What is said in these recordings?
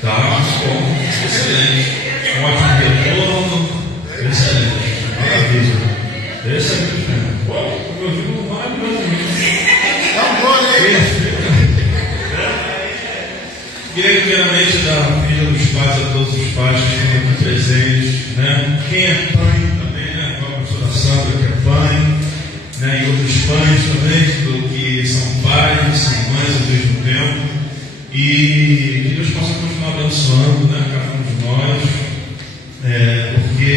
Tá bom, excelente. Um ótimo retorno, excelente. Maravilha. Excelente. Meu filho maravilhoso. Queria primeiramente dar vida dos pais a todos os pais que estão aqui presentes, né? Quem é pai também, né? Igual a professora Sandra, que é pai, né? E outros pais também, que são pais, são mães ao mesmo tempo. E que Deus possa continuar abençoando, né? Cada um de nós, porque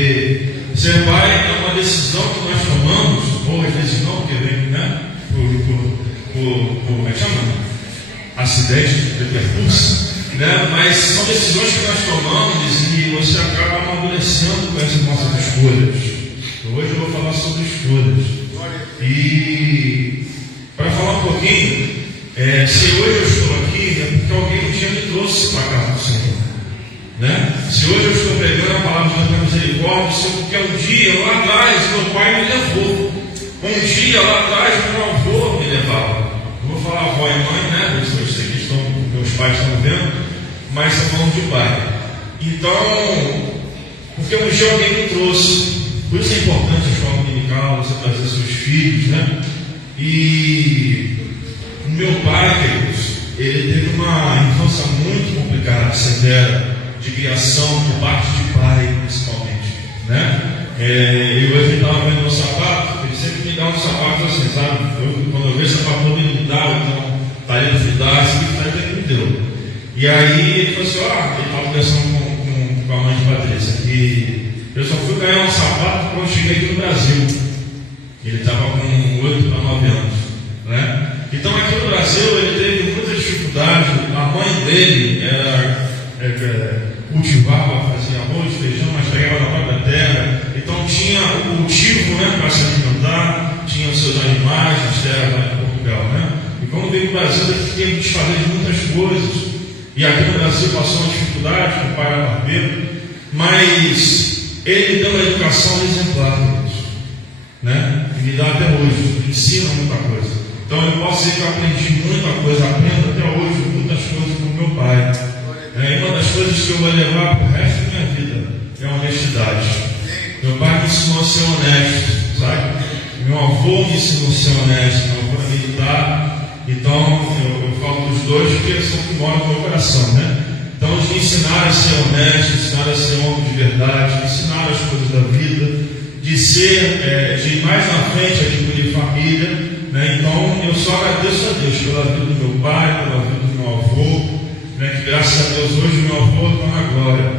ser pai é uma decisão que nós tomamos, ou às vezes não, porque vem, né? Como é que chama? Acidente de percurso, né? Mas são decisões que nós tomamos e você acaba amadurecendo com essas nossas escolhas. Hoje eu vou falar sobre escolhas. E para falar um pouquinho, se hoje eu estou aqui, é porque alguém um dia me trouxe para a casa do Senhor, né? Se hoje eu estou pregando a palavra de Deus da misericórdia, é porque um dia lá atrás meu pai me levou. Um dia lá atrás meu avô me levava. Eu vou falar avó e mãe, né? Eu sei que meus pais estão vendo, mas estou falando de pai. Então, porque um dia alguém me trouxe. Por isso é importante a escola dominical, você trazer seus filhos, né? E o meu pai, queridos, ele teve uma infância muito complicada, severa, de criação por parte de pai, principalmente, né? E hoje ele estava vendo meu sapato, ele sempre me dá uns sapatos assim, sabe? Quando eu vejo sapato todo ele me dá, então tá ali no fidar, esse que ele me deu. E aí ele falou assim, ele estava conversando com a mãe de Patrícia, que eu só fui ganhar um sapato quando eu cheguei aqui no Brasil. Ele estava com 8 para 9 anos, né? Então aqui no Brasil ele teve muita dificuldade, a mãe dele cultivava, fazia arroz, feijão, mas pegava da própria terra. Então tinha o cultivo, né, para se alimentar, tinha os seus animais, as terras lá em Portugal, né? E quando veio para o Brasil, ele teve que desfazer de muitas coisas. E aqui no Brasil passou uma dificuldade, com o pai era barbeiro, mas ele deu uma educação exemplar, né? E me dá até hoje, me ensina muita coisa. Então eu posso dizer que eu aprendi muita coisa, aprendo até hoje muitas coisas com meu pai. E uma das coisas que eu vou levar para o resto da minha vida é a honestidade. Meu pai me ensinou a ser honesto, sabe? Meu avô me ensinou a ser honesto, meu avô é militar, então eu falo dos dois porque são que moram no meu coração, né? Então eles me ensinaram a ser honesto, ensinaram a ser homem de verdade, me ensinaram as coisas da vida, de ser, de ir mais na frente adquirir família, né? Então eu só agradeço a Deus pela vida do meu pai, pela vida do meu avô, né? Que graças a Deus hoje meu avô está na glória.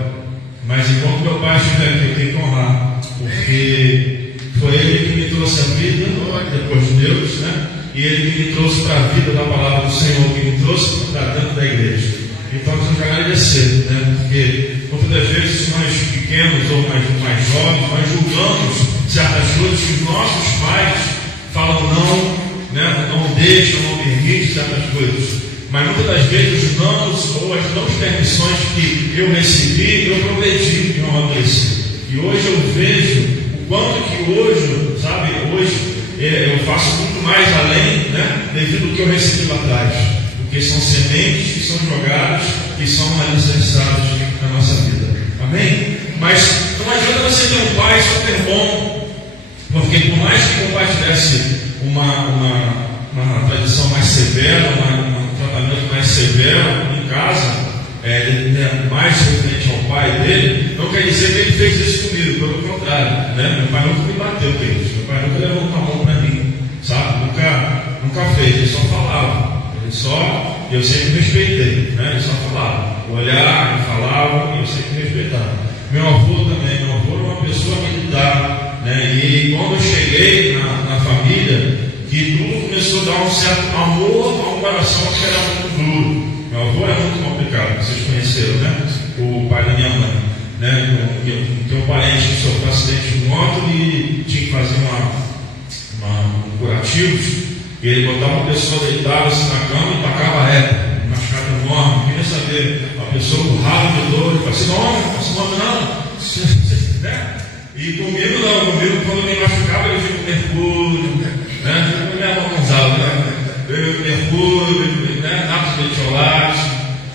Mas enquanto meu pai estiver aqui, eu tenho que honrar, porque foi ele que me trouxe a vida, depois de Deus, né? E ele que me trouxe para a vida da palavra do Senhor, que me trouxe para dentro da igreja. Então nós temos que agradecer, né? Porque muitas das vezes nós pequenos ou mais jovens, nós julgamos certas coisas que os nossos pais falam não, né? Não deixam, não permitem certas coisas. Mas muitas das vezes os nãos ou as não permissões que eu recebi, eu prometi que não amadureci. E hoje eu vejo o quanto que hoje, sabe, eu faço muito mais além, né, devido ao que eu recebi lá atrás. Porque são sementes que são jogadas, que são alicerçadas na nossa vida. Amém? Mas não adianta você ter um pai super bom, porque por mais que o pai tivesse uma tradição mais severa, um tratamento mais severo em casa, mais referente ao pai dele, não quer dizer que ele fez isso comigo, pelo contrário, né? Meu pai nunca me bateu, queridos. Meu pai nunca levou uma mão para mim, sabe? Nunca fez, ele só falava. Eu sempre respeitei, né? Ele só falava. Olhar, ele falava, e eu sempre respeitava. Meu avô também, meu avô era uma pessoa militar, né? E quando eu cheguei na família, que tudo começou a dar um certo amor a um coração que era muito duro. Meu avô era muito complicado, vocês conheceram, né? O pai da minha mãe, né? Tem um parente que sofreu um acidente de moto e tinha que fazer um curativo. E ele botava uma pessoa deitada assim na cama e tacava reta, machucado enorme. Queria saber, a pessoa com rabo de dor, ele falou assim, não, né? E comigo não, quando me machucava ele vinha com mercúrio, né? Eu me arrumava, né? Mercúrio, né? Nato de chocolate.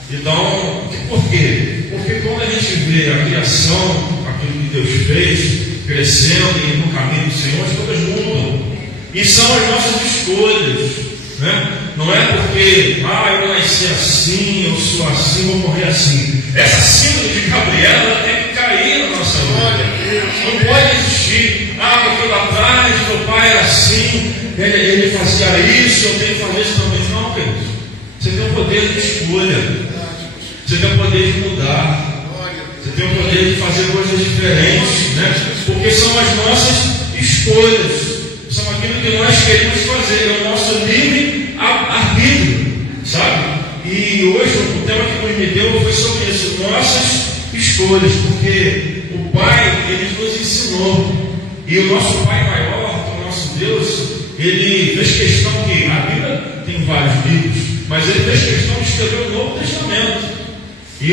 Então, por quê? Porque quando a gente vê a criação, aquilo que Deus fez, crescendo e no caminho do Senhor, as coisas mudam. E são as nossas escolhas, né? Não é porque, eu nasci assim, eu sou assim, vou morrer assim. Essa síndrome de Gabriela, ela tem que cair na nossa vida. Não pode existir. Porque lá atrás meu pai era assim, ele fazia isso, eu tenho que fazer isso também. Não, queridos. Você tem o poder de escolha. Você tem o poder de mudar. Você tem o poder de fazer coisas diferentes, né? Porque são as nossas escolhas. São aquilo que nós queremos fazer. É o nosso livre arbítrio, sabe? E hoje o tema que Deus me deu foi sobre isso. Nossas escolhas. Porque o Pai, Ele nos ensinou. E o nosso Pai maior, que é o nosso Deus, Ele fez questão que a Bíblia tem vários livros, mas Ele fez questão de escrever o Novo Testamento. E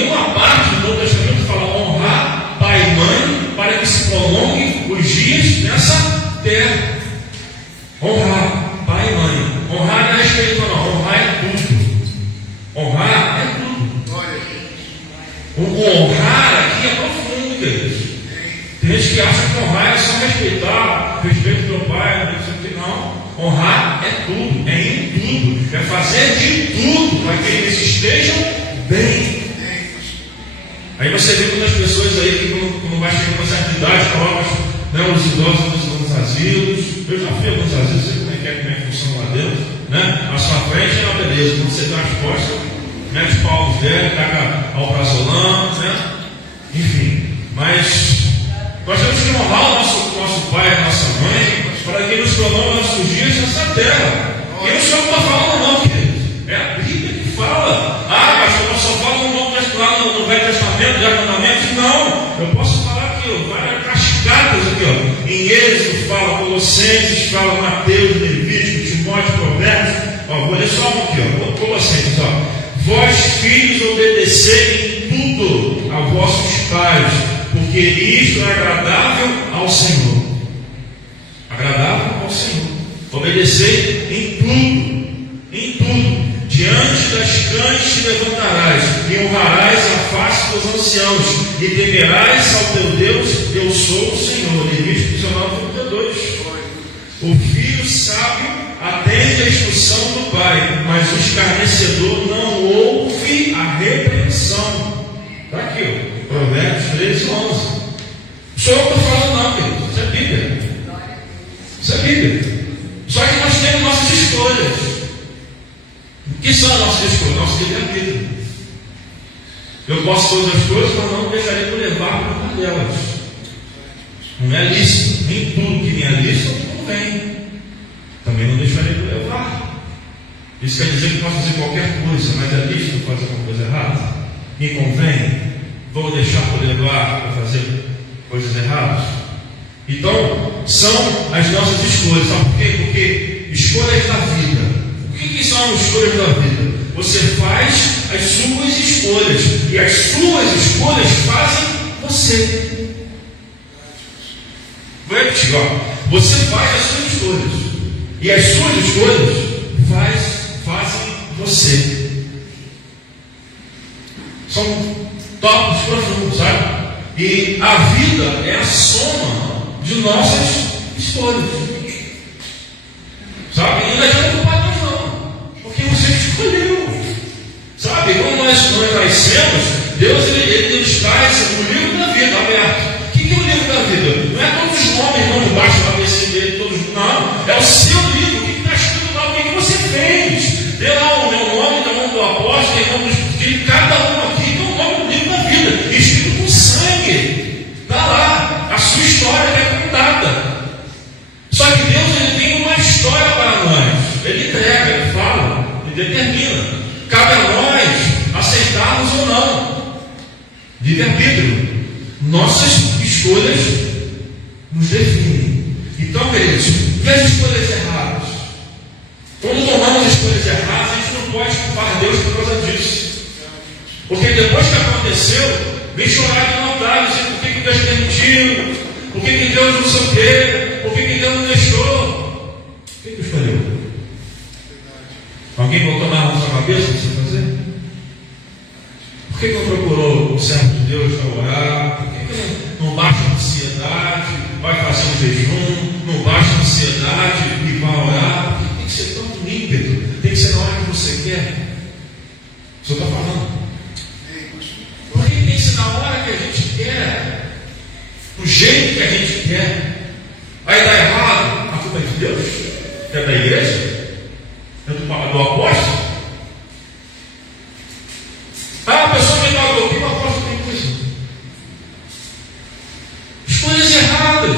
uma parte do Novo Testamento fala honrar pai e mãe para que se prolonguem os dias nessa terra. Honrar pai e mãe. Honrar não é espiritual, não. Honrar é tudo. Honrar é tudo. O honrar aqui é profundo, queridos. Tem gente que acha que honrar é só respeitar, respeito do teu pai, não sei o que, não. Honrar é tudo, é em tudo, é fazer de tudo para que eles estejam bem. Aí você vê muitas pessoas aí que quando vai chegando uma certa idade, colocam os idosos nos asilos. Eu já fui a alguns asilos, sei como é que funciona lá dentro, né? À sua frente é uma beleza, quando você dá as costas, mete o pau velho, taca alprazolam, né? Enfim, mas nós temos que honrar o nosso pai e a nossa mãe para que nos prolongue nossos dias nessa terra. E o Senhor não está falando não, queridos. É a Bíblia que fala. Pastor, nós só falamos no Velho Testamento, de mandamentos. Não, eu posso falar aqui, várias cascatas aqui, em Êxodo fala, Colossenses fala, Mateus, Levítico, Timóteo, Provérbios. Vou ler só um aqui, Colossenses, vós filhos obedecei em tudo a vossos pais, porque isto é agradável ao Senhor. Agradável ao Senhor. Obedecei em tudo. Em tudo. Diante das cães te levantarás, e honrarás a face dos anciãos, e temerás ao teu Deus, eu sou o Senhor. Levítico 19:32. O filho sábio atende a instrução do pai, mas o escarnecedor não ouve a repreensão. Está aqui, Provérbios 13:11. O Senhor não está falando não, querido. Isso é Bíblia. Isso é Bíblia. Só que nós temos nossas escolhas. O que são as nossas escolhas? Nosso livre-arbítrio. Eu posso todas as coisas, mas não deixarei de levar para uma delas. Não é lícito. Nem tudo que me é lícito convém. Também não deixarei de levar. Isso quer dizer que posso fazer qualquer coisa, mas é lícito fazer alguma coisa errada? Me convém? Vou deixar por levar para fazer coisas erradas? Então, são as nossas escolhas. Sabe por quê? Porque escolhas da vida. O que são as escolhas da vida? Você faz as suas escolhas. E as suas escolhas fazem você. Vou repetir, você faz as suas escolhas. E as suas escolhas fazem você. São tópicos profundos, sabe? E a vida é a soma de nossas escolhas. Sabe? E não adianta culpar Deus não. Porque você escolheu. Sabe? Quando nós nascemos, Deus ele nos traz o livro da vida aberto. O que é o livro da vida? Não é todos os nomes não debaixo da cabeça dele, todos. Não. É o seu livro. O que está escrito lá? O que você fez? Dê lá o meu nome, o nome do apóstolo, o nome de cada um aqui. Tem o nome do livro da vida. Escrito com sangue. Está lá. A sua história é contada. Só que Deus ele tem uma história para nós. Ele entrega, ele fala, ele determina. Cabe a nós aceitarmos ou não. Livre-arbítrio. Nossas escolhas nos definem. Então, queridos, e as escolhas erradas? Quando tomamos escolhas erradas, a gente não pode culpar Deus por causa disso. Porque depois que aconteceu, vem chorar de vontade, dizer por que Deus permitiu, por que Deus não sei o quê, por que Deus não deixou. O que escolheu? Alguém botou na sua cabeça para você fazer? que não procurou o servo de Deus para orar? Por que não baixa a ansiedade, vai fazer um jejum, não baixa a ansiedade e vai orar? Porque tem que ser tanto ímpeto, tem que ser na hora que você quer. O senhor está falando? Porque tem que ser na hora que a gente quer, do jeito que a gente quer. Aí dá errado, a culpa é de Deus? É da igreja? É do apóstolo? A pessoa que está ouvindo, o apóstolo tem isso. Escolhas erradas.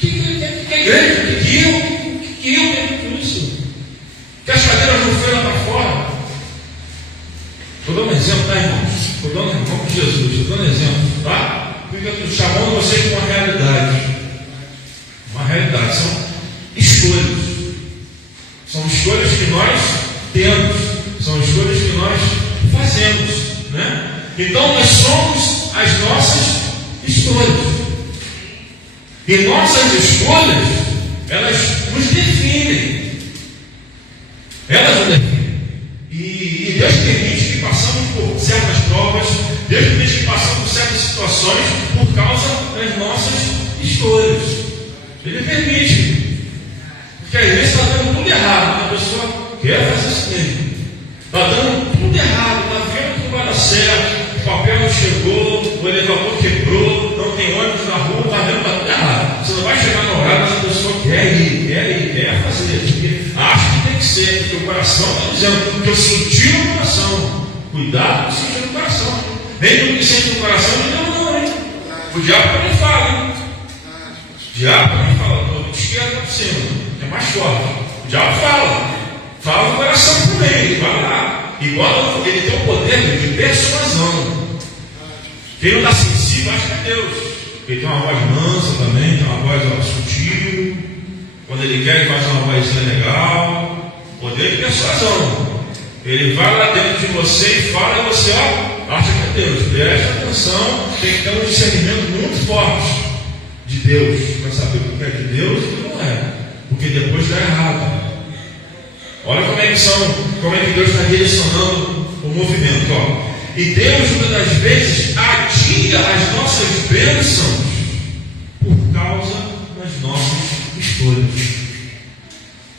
Que a igreja? Que eu tenho com isso? Que as cadeiras não foram lá para fora. Estou dando um exemplo, tá, irmãos? Estou dando um exemplo de Jesus, estou dando um exemplo, tá? Porque eu estou chamando vocês de uma realidade. Uma realidade, são escolhas. São escolhas que nós temos, são escolhas que nós fazemos, né? Então nós somos as nossas escolhas. E nossas escolhas, elas nos definem. Elas nos definem. E Deus permite que passamos por certas provas, Deus permite que passamos por certas situações por causa das nossas escolhas. Ele permite. Porque às vezes está dando tudo errado, a pessoa quer fazer isso mesmo. Está dando tudo errado, está vendo que não vai dar certo, o papel não chegou, o elevador quebrou, não tem ônibus na rua, está vendo que está tudo errado. Você não vai chegar no horário, mas a pessoa quer ir, quer fazer, porque acha que tem que ser, porque o coração está dizendo, porque eu senti no coração. Cuidado com sentir no coração. Nem tudo que sente no coração, não, hein? O diabo também fala, hein? O diabo também fala, do esquerdo para cima. É mais forte. O diabo fala no coração também, ele vai lá. Igual ele tem o poder de persuasão. Quem não está sensível acha que é Deus. Ele tem uma voz mansa também, tem uma voz sutil. Quando ele quer, ele faz uma vozinha legal. Poder de persuasão. Ele vai lá dentro de você e fala, e você acha que é Deus. Preste atenção, tem que ter um discernimento muito forte de Deus, para saber o que é de Deus e o que não é. Porque depois dá errado. Olha como é que Deus está direcionando o movimento. Ó. E Deus, muitas das vezes, adia as nossas bênçãos por causa das nossas escolhas.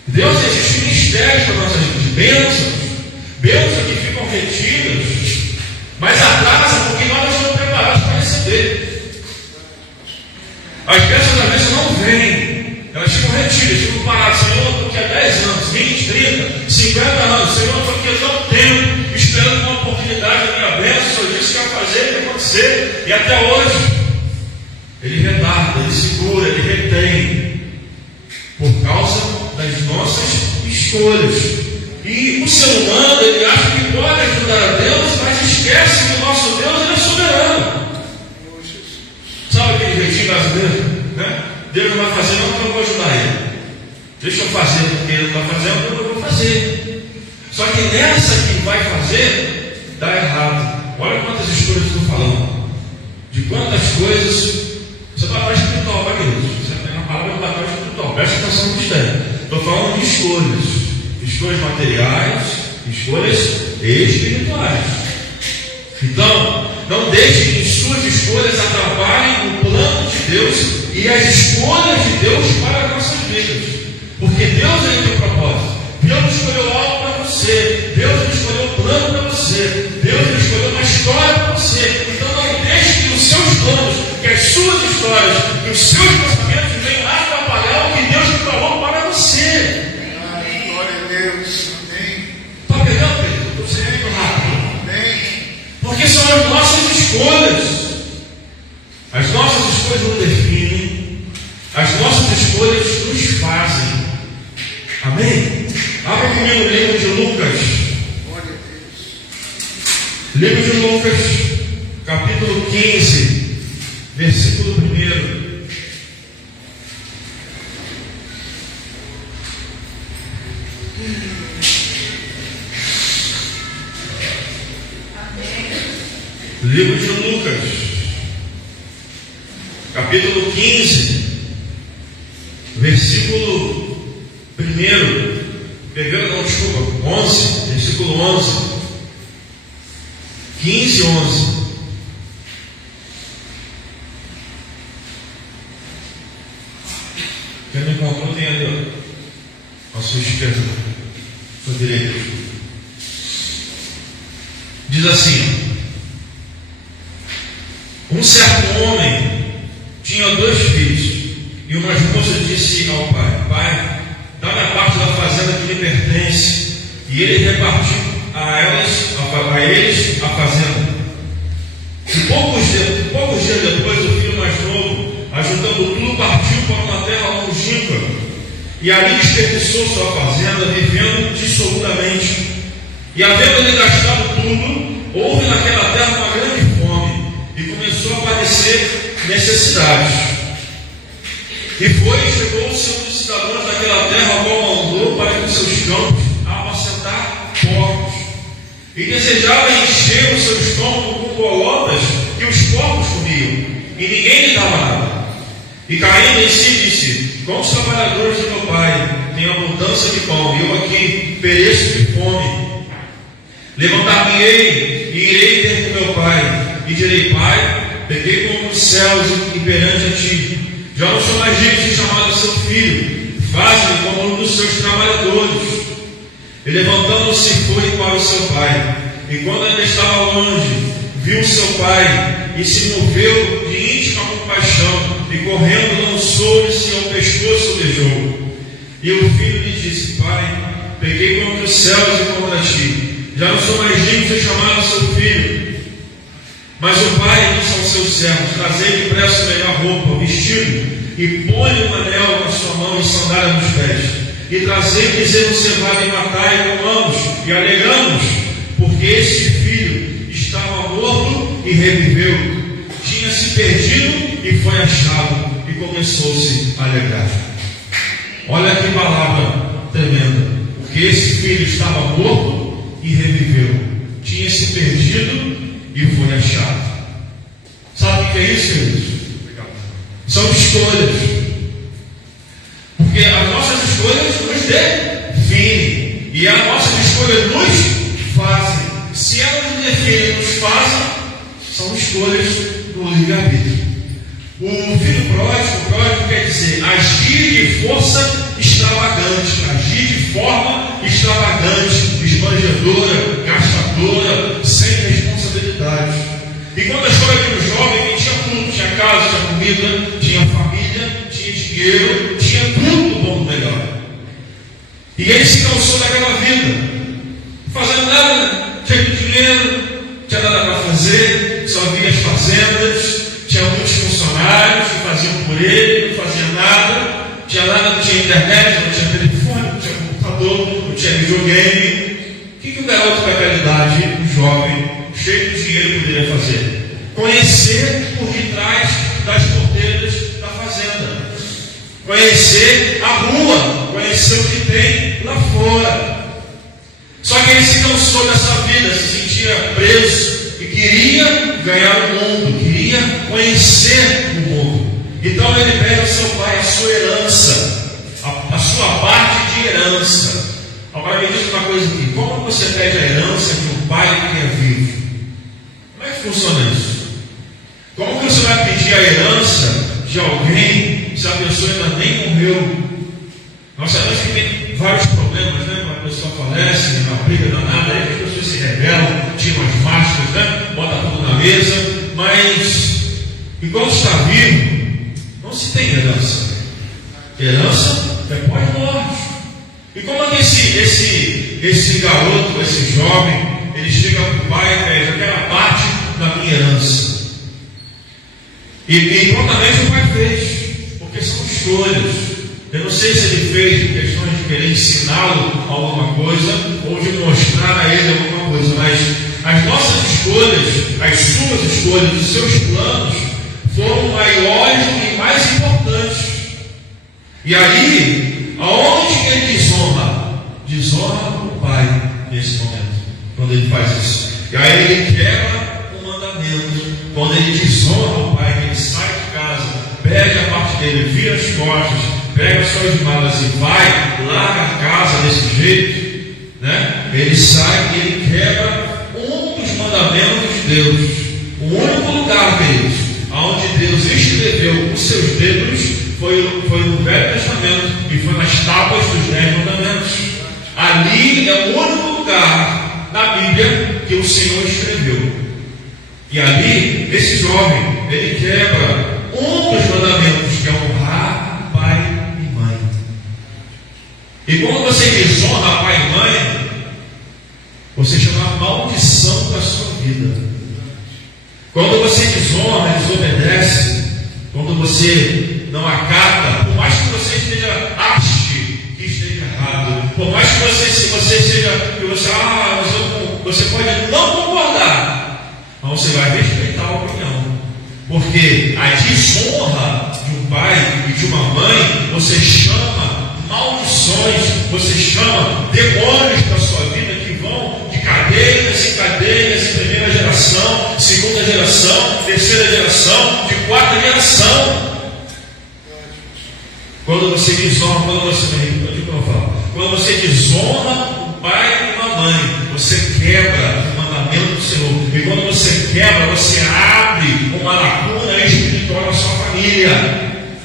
Deus existe mistérios para nossas bênçãos que ficam retidas, mas atrasam porque nós não estamos preparados para receber. As bênçãos às vezes não vêm. Elas ficam retidas, ficam paradas. Senhor, eu estou aqui há 10 anos, 20, 30, 50 anos. Senhor, eu estou aqui há tanto tempo, esperando uma oportunidade da minha bênção. O Senhor disse que ia fazer, que ia acontecer. E até hoje, Ele retarda, Ele segura, Ele retém. Por causa das nossas escolhas. E o ser humano, ele acha que pode ajudar a Deus, mas esquece que o nosso Deus, Ele é soberano. Sabe aquele jeitinho brasileiro? Né? Deus não vai fazer, não, porque eu não vou ajudar Ele. Deixa eu fazer, porque Ele não está fazendo, então eu vou fazer. Só que nessa que vai fazer, dá errado. Olha quantas escolhas eu estou falando. De quantas coisas. Você está na espiritual, vai, queridos. Você tem uma palavra da espiritual. Presta atenção no mistério. Estou falando de escolhas. Escolhas materiais, escolhas espirituais. Então, não deixe que suas escolhas atrapalhem o plano de Deus e as escolhas de Deus para as nossas vidas. Porque Deus tem um propósito. Deus escolheu algo para você. Deus escolheu um plano para você. Deus escolheu uma história para você. Então não deixe que os seus planos, que as suas histórias, que os seus pensamentos venham atrapalhar o que Deus preparou para você. Glória a Deus. Amém. Está pegando, Pedro? Estou sendo muito rápido. Amém. Porque são as nossas escolhas. As nossas escolhas nos definem. As nossas escolhas nos fazem. Amém? Abra comigo o livro de Lucas. Glória a Deus. Livro de Lucas, capítulo 15, versículo 1. Livro de Lucas, capítulo 15, versículo 1. Pegando, não, desculpa, 11, versículo 11. 15, 11. Quem não encontrou tem ali, ó, a sua esquerda, a sua direita. Diz assim: um certo homem tinha 2 filhos, e uma moça disse ao pai: Pai, dá-me a parte da fazenda que me pertence. E ele repartiu a eles a fazenda. E poucos dias depois, o filho mais novo, ajuntando tudo, partiu para uma terra longínqua, e ali desperdiçou sua fazenda, vivendo dissolutamente. E havendo ele gastado tudo, houve naquela terra uma grande fome, e começou a padecer necessidades. E chegou-se um dos cidadãos daquela terra, ao qual mandou para que os seus campos apacentar porcos, e desejava encher o seu estômago com bolotas que os porcos comiam, e ninguém lhe dava nada. E caindo em si, disse: Quantos trabalhadores de meu pai têm abundância de pão, e eu aqui pereço de fome? Levantar-me-ei e irei ter com meu pai, e direi: Pai, pequei contra os céus e perante a ti. Já não sou mais digno de chamar seu filho, faz-me como um dos seus trabalhadores. E levantando-se foi para o seu pai, e quando ainda estava longe, viu seu pai, e se moveu de íntima compaixão, e correndo lançou-lhe-se ao pescoço e beijou. E o filho lhe disse: Pai, pequei contra os céus e contra ti, já não sou mais digno de chamar seu filho. Mas o pai disse aos seus servos: Trazei depressa a melhor roupa, o vestido, e põe-lhe um anel na sua mão e sandália nos pés. E trazei bezerro cevado e matai, e comamos, e alegramos, porque este filho estava morto e reviveu, tinha se perdido e foi achado, e começou-se a alegrar. Olha que palavra tremenda. Porque esse filho estava morto e reviveu, tinha se perdido e foi achado. Sabe o que é isso, queridos? São escolhas. Porque as nossas escolhas nos definem, e as nossas escolhas nos fazem. Se elas nos definem e nos fazem, são escolhas do livre-arbítrio. O filho pródigo quer dizer agir de força extravagante, agir de forma extravagante, esbanjadora, gastadora, sem responsabilidade. E quando a história de um jovem que tinha tudo, tinha casa, tinha comida, tinha família, tinha dinheiro, tinha tudo bom do melhor. E ele se cansou daquela vida, fazendo nada, tinha dinheiro, tinha nada para fazer, só via as fazendas, tinha muitos funcionários que faziam por ele, não fazia nada, não tinha internet, não tinha telefone, não tinha computador, não tinha videogame. O que um garoto com aquela idade, um jovem, cheio de dinheiro, poderia fazer? Conhecer por detrás das porteiras da fazenda, conhecer a rua, conhecer o que tem lá fora. Só que ele se cansou dessa vida, se sentia preso e queria ganhar o mundo, queria conhecer o mundo. Então ele pede ao seu pai a sua herança, a sua parte de herança. Agora me diz uma coisa aqui: como você pede a herança de um pai que é vivo? Como é que funciona isso? Como que você vai pedir a herança de alguém se a pessoa ainda nem morreu? Nós sabemos que tem vários problemas, né? Quando a pessoa falece, uma briga danada, aí as pessoas se rebelam, tiram as máscaras, né? Botam tudo na mesa, mas enquanto está vivo, não se tem herança. Herança é pós-morte. E como é que esse garoto, esse jovem, ele chega para o pai e pede aquela parte da minha herança? E prontamente o pai fez, porque são escolhas. Eu não sei se ele fez por questões de querer ensiná-lo alguma coisa ou de mostrar a ele alguma coisa, mas as nossas escolhas, as suas escolhas, os seus planos foram maiores e mais importantes. E aí, aonde que ele desonra? Desonra o pai nesse momento, quando ele faz isso. E aí ele quebra o mandamento. Quando ele desonra o pai, ele sai de casa, pega a parte dele, vira as costas, pega as suas malas e vai, larga a casa desse jeito, né? Ele sai e ele quebra um dos mandamentos Deus, o único lugar, queridos, onde Deus escreveu os seus dedos foi no Velho Testamento e foi nas tábuas dos 10 mandamentos. Ali é o único lugar na Bíblia que o Senhor escreveu. E ali, esse jovem, ele quebra um dos mandamentos, que é honrar pai e mãe. E quando você desonra pai e mãe, você chama maldição para a sua vida. Quando você desonra, desobedece, quando você não acata, por mais que você ache que esteja errado, por mais que você pode não concordar, mas você vai respeitar a opinião, porque a desonra de um pai e de uma mãe, você chama maldições, você chama demônios da sua vida que vão de cadeias em cadeias, em primeira geração, segunda geração, terceira geração, de quarta geração. Quando você desonra, quando você desonra o pai e a mãe, você quebra o mandamento do Senhor. E quando você quebra, você abre uma lacuna espiritual na sua família.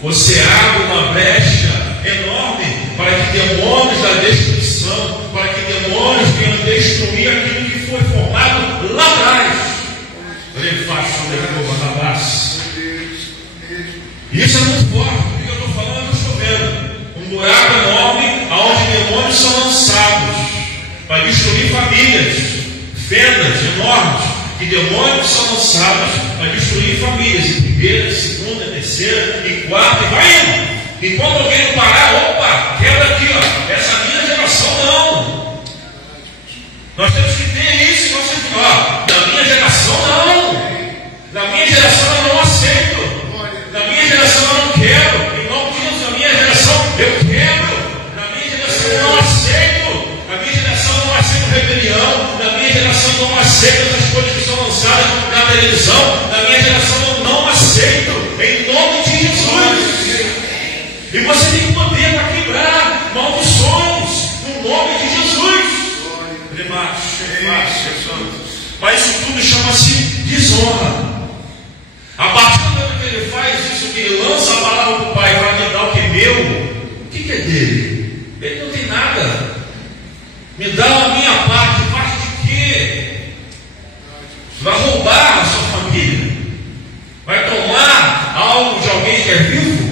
Você abre uma brecha enorme para que demônios da destruição, para que demônios venham destruir aquilo que foi formado lá atrás. Isso é muito forte, porque eu estou falando, eu estou vendo um buraco enorme onde demônios são lançados para destruir famílias, fendas enormes, que demônios são lançados para destruir famílias, em primeira, segunda, terceira e quarta, e vai indo. E quando alguém parar, opa, quebra aqui, ó, essa minha geração não. Nós temos que ter isso, e você diz, ó, na minha geração não. Na minha geração eu não aceito. Na minha geração eu não quero. Em nome de Deus, na minha geração eu quero. Na minha geração eu não aceito. Na minha geração eu não aceito rebelião. Na minha geração eu não aceito essas coisas que são lançadas na televisão. Na minha geração eu não aceito. Em nome de Jesus. E você tem poder para quebrar maldições no nome de Jesus. Mas isso tudo chama-se desonra. A partir do momento que ele faz isso, que ele lança a palavra para o pai para me dar o que é meu, o que é dele? Ele não tem nada. Me dá a minha parte de quê? Vai roubar a sua família? Vai tomar algo de alguém que é vivo?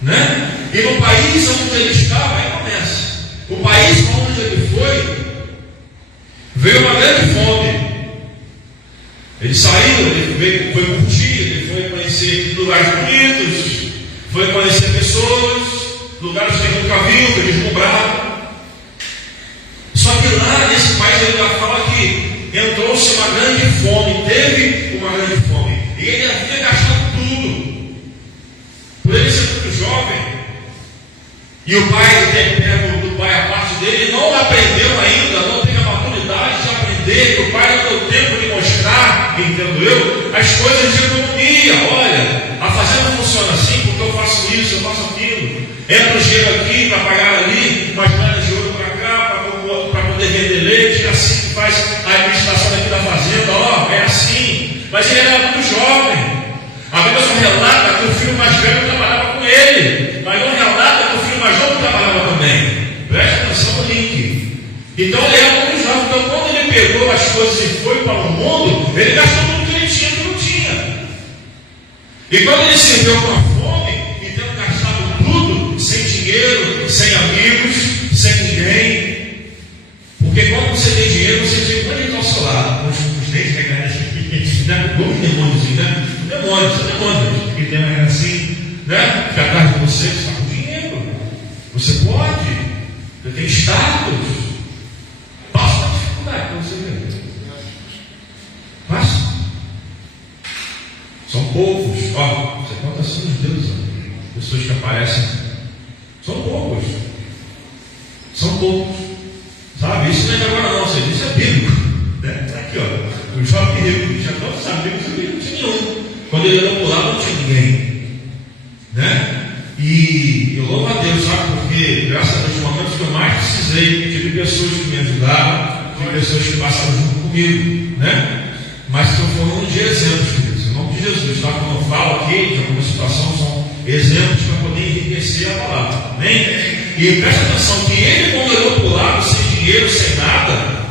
Né? E no país onde ele estava, aí começa. O país onde ele foi, veio uma grande fome. Ele saiu, ele foi curtir, ele foi conhecer lugares bonitos, foi conhecer pessoas, lugares que ele nunca viu, foi deslumbrado. Só que lá nesse país ele já fala que entrou-se uma grande fome, teve uma grande fome, e ele havia gastado tudo. Por ele ser muito jovem, e o pai tem perto do pai a parte dele, não aprendeu ainda, não tem a maturidade de aprender, que o pai não deu tempo de mostrar, entendo eu, as coisas de economia. Olha, a fazenda funciona assim, porque eu faço isso, eu faço aquilo. Entra o dinheiro aqui para pagar ali, umas moedas de ouro para cá, para poder vender leite, é assim que faz a administração daqui da fazenda, ó, é assim. Mas ele era muito jovem. A Bíblia só relata que o filho mais velho trabalhava com ele, mas não relata que o filho mais novo trabalhava também. Preste atenção no link. Então ele era muito jovem. Então quando ele pegou as coisas e foi para o mundo, ele gastou tudo que ele tinha, que não tinha. E quando ele se viu com a fome, e tendo gastado tudo, sem dinheiro, sem amigos, sem ninguém. Porque quando você tem dinheiro, você tem onde está o seu lado? Os dentes regados, como demônios, né? Demônios, que tem assim, né? Fica atrás de você está com dinheiro. Você pode, você tem status. Passa uma dificuldade para você ver. Passa. São poucos. Ó, você conta assim os deuses, pessoas que aparecem. São poucos. São poucos. Sabe? Isso não é de agora não, isso é bíblico. Né? Tá aqui, ó. O jovem rico tinha todos os amigos, não tinha nenhum. Quando ele olhou para o lado, não tinha ninguém. Né? E eu louvo a Deus, sabe? Porque, graças a Deus, nos momentos que eu mais precisei, tive pessoas que me ajudaram, tive pessoas que passaram junto comigo. Né? mas estou falando de exemplos, queridos, em nome de Jesus, tá? Quando eu falo aqui de alguma situação, são exemplos para poder enriquecer a palavra, amém? E presta atenção que ele, quando olhou para o lado, sem dinheiro, sem nada,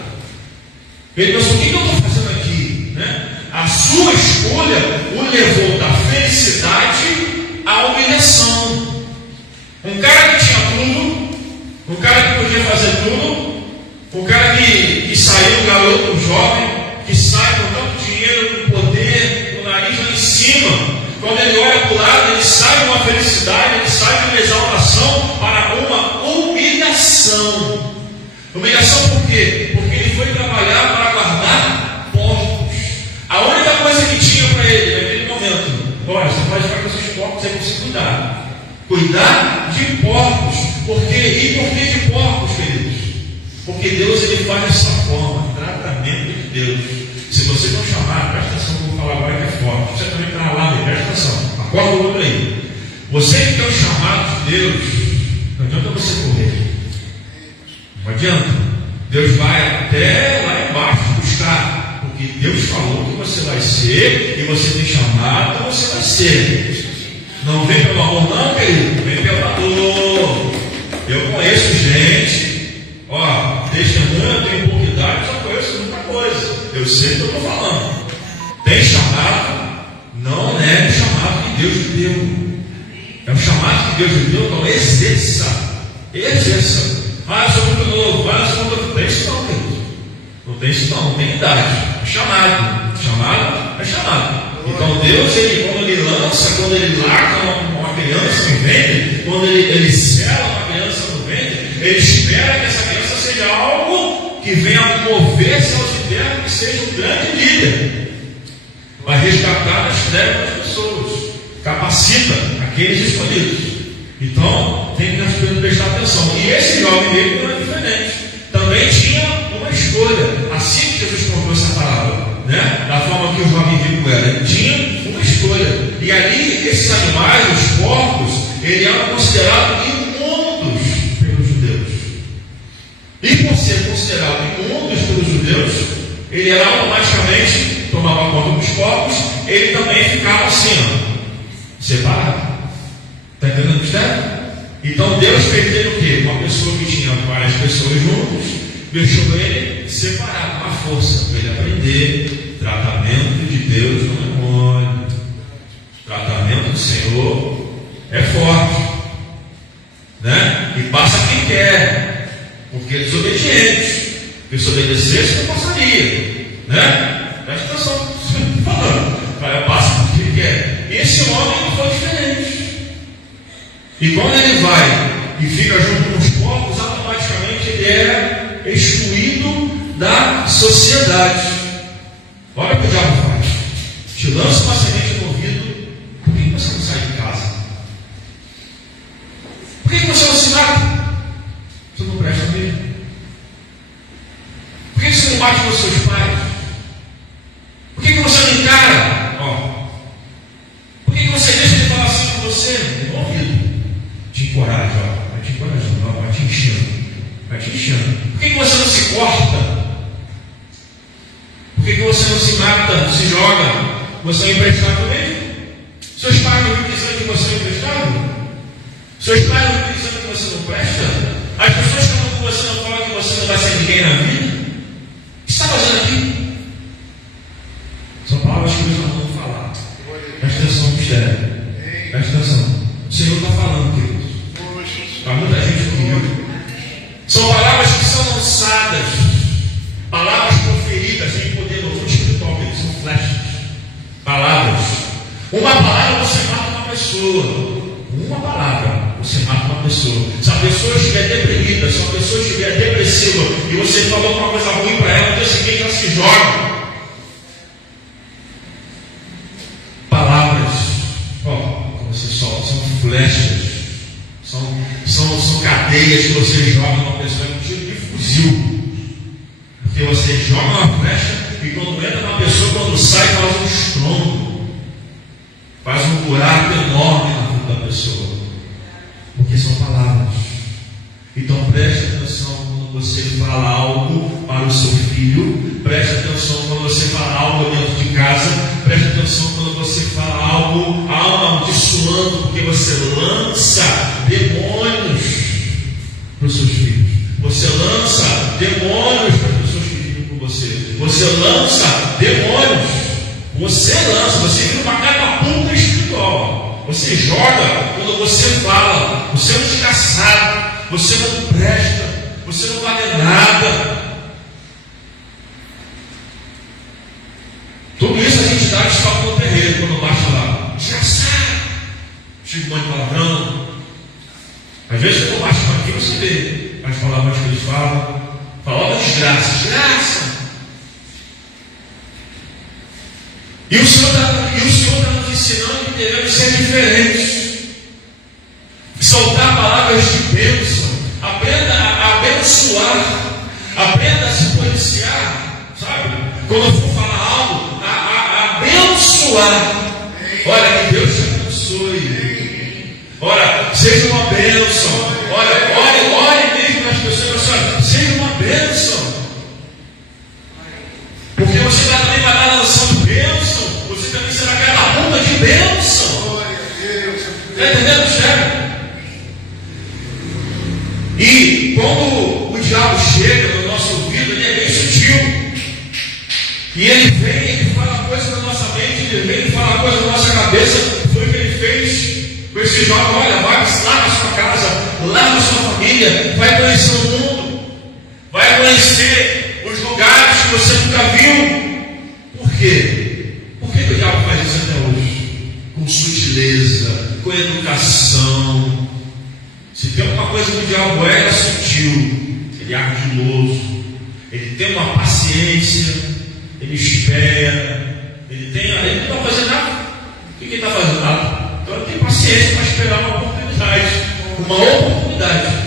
ele pensou: o que eu estou fazendo aqui? Né? A sua escolha o levou da felicidade à humilhação. Um cara que tinha tudo, um cara que podia fazer tudo, um cara que saiu, um garoto, um jovem, que sai com tanto dinheiro, com poder, com o nariz lá em cima. Quando ele olha para o lado, ele sai de uma felicidade, ele sai de uma exaltação para uma humilhação. Humilhação por quê? Porque ele foi trabalhar para guardar porcos. A única coisa que tinha para ele naquele momento: olha, você pode ficar com esses porcos aí para você cuidar. Cuidar de porcos. Por quê? E por que de porcos, queridos? Porque Deus, ele faz dessa forma, tratamento de Deus. Se você não chamar, presta atenção que eu vou falar agora que é forte. Você também está lá, presta atenção. Acorda o outro aí. Você que tem o chamado de Deus, não adianta você correr. Não adianta. Deus vai até lá embaixo buscar. Porque Deus falou que você vai ser, e você tem chamado, você vai ser. Não vem pelo amor não, querido, vem pela dor. Eu conheço gente, testemunha, eu tenho pouca idade, só conheço muita coisa. Eu sei o que eu estou falando. Tem chamado, não é o chamado que Deus lhe deu. É o chamado que Deus lhe deu, então exerça. Exerça. Eu sou muito novo, eu sou muito novo. Não tem isso não, querido. Não tem isso não tem idade. É chamado. Chamado é chamado. Então Deus, ele, quando ele lança, quando ele larga uma criança no ventre, quando ele sela uma criança no ventre, ele espera que essa criança seja algo que venha mover-se aos infernos, que seja um grande líder. Vai resgatar as trevas das pessoas, capacita aqueles escolhidos. Então tem que prestar atenção. E esse jovem dele não é diferente. Também tinha uma escolha. Assim que Jesus contou essa palavra, né? Da forma que o jovem rico era, ele tinha uma escolha. E ali, esses animais, os porcos, eles eram considerados imundos pelos judeus. E por ser considerado imundos pelos judeus, ele era automaticamente, tomava conta dos porcos, ele também ficava assim, separado. Está entendendo o mistério? Então Deus fez dele o quê? Uma pessoa que tinha várias pessoas juntos, deixou ele separado, uma força para ele aprender. Tratamento de Deus não é mole. Tratamento do Senhor é forte, né? E passa quem quer, porque é desobediente. Porque se obedecesse, não passaria, né? Presta atenção, falando. Passa quem quer. E esse homem não foi diferente. E quando ele vai e fica junto com os porcos, automaticamente ele é excluído da sociedade. Olha o que o diabo faz. Te lança uma semente no ouvido. Por que você não sai de casa? Por que você não se mata? Você não presta mesmo. Por que você não bate nos seus pais? Por que você não encara? Por que você deixa ele falar assim com você? No ouvido. Te encoraja, vai te encorajando, vai te enchendo. Vai te enchendo. Por que você não se corta? Por que você não se mata, se joga? Você é emprestado mesmo? Seus pais não dizendo que você é emprestado? Seus pais não dizendo que você não presta? As pessoas que estão com você não falam que você não vai ser ninguém na vida? O que você está fazendo aqui? São palavras que Deus não vão falar. Presta atenção no mistério. Presta atenção. O Senhor está falando, queridos. Para muita gente comigo. São palavras que são lançadas. Palavras proferidas em poder do espiritual, que são flechas. Palavras. Uma palavra você mata uma pessoa. Uma palavra você mata uma pessoa. Se a pessoa estiver deprimida, se a pessoa estiver depressiva e você falou uma coisa ruim para ela, no dia seguinte ela se joga. Palavras, como você solta, são flechas. São cadeias que você joga numa pessoa, é um tiro de fuzil. Porque você joga uma flecha e quando entra na pessoa, quando sai, faz um estrondo. Faz um buraco enorme na vida da pessoa. Porque são palavras. Então preste atenção quando você fala algo para o seu filho. Preste atenção quando você fala algo dentro demônios, você lança, você vira uma catapulta espiritual. Você joga quando você fala. Você é um desgraçado, você não presta, você não vale nada. Tudo isso a gente dá de salto no terreiro, quando baixa lá. Desgraçado, cheio de monte de palavrão. Às vezes, quando baixa para aqui, você vê as palavras que eles falam. Fala desgraça, desgraça. E o Senhor está nos ensinando que devemos ser diferentes. Soltar palavras de bênção. Aprenda a abençoar. Aprenda a se policiar. Sabe? Quando eu for falar algo, a abençoar. Olha, que Deus te abençoe. Ora, seja uma bênção. Ore mesmo nas pessoas. Olha, seja uma bênção. Porque você também vai dar lançando bênção. Você também será catapulta de bênção. Está entendendo, sério? E quando o diabo chega no nosso ouvido, ele é bem sutil. E ele vem, ele fala coisa na nossa mente, ele vem e fala coisa na nossa cabeça. Foi o que ele fez com esse jovem. Olha, vai lá na sua casa, lá na sua família, vai conhecer o mundo, vai conhecer os lugares que você nunca viu. Por quê? Por que o diabo faz isso até hoje? Com sutileza, com educação. Se tem uma coisa que o diabo é sutil, ele é ardiloso, ele tem uma paciência, ele espera, ele não está fazendo nada. O que ele está fazendo? Nada. Então ele tem paciência para esperar uma oportunidade.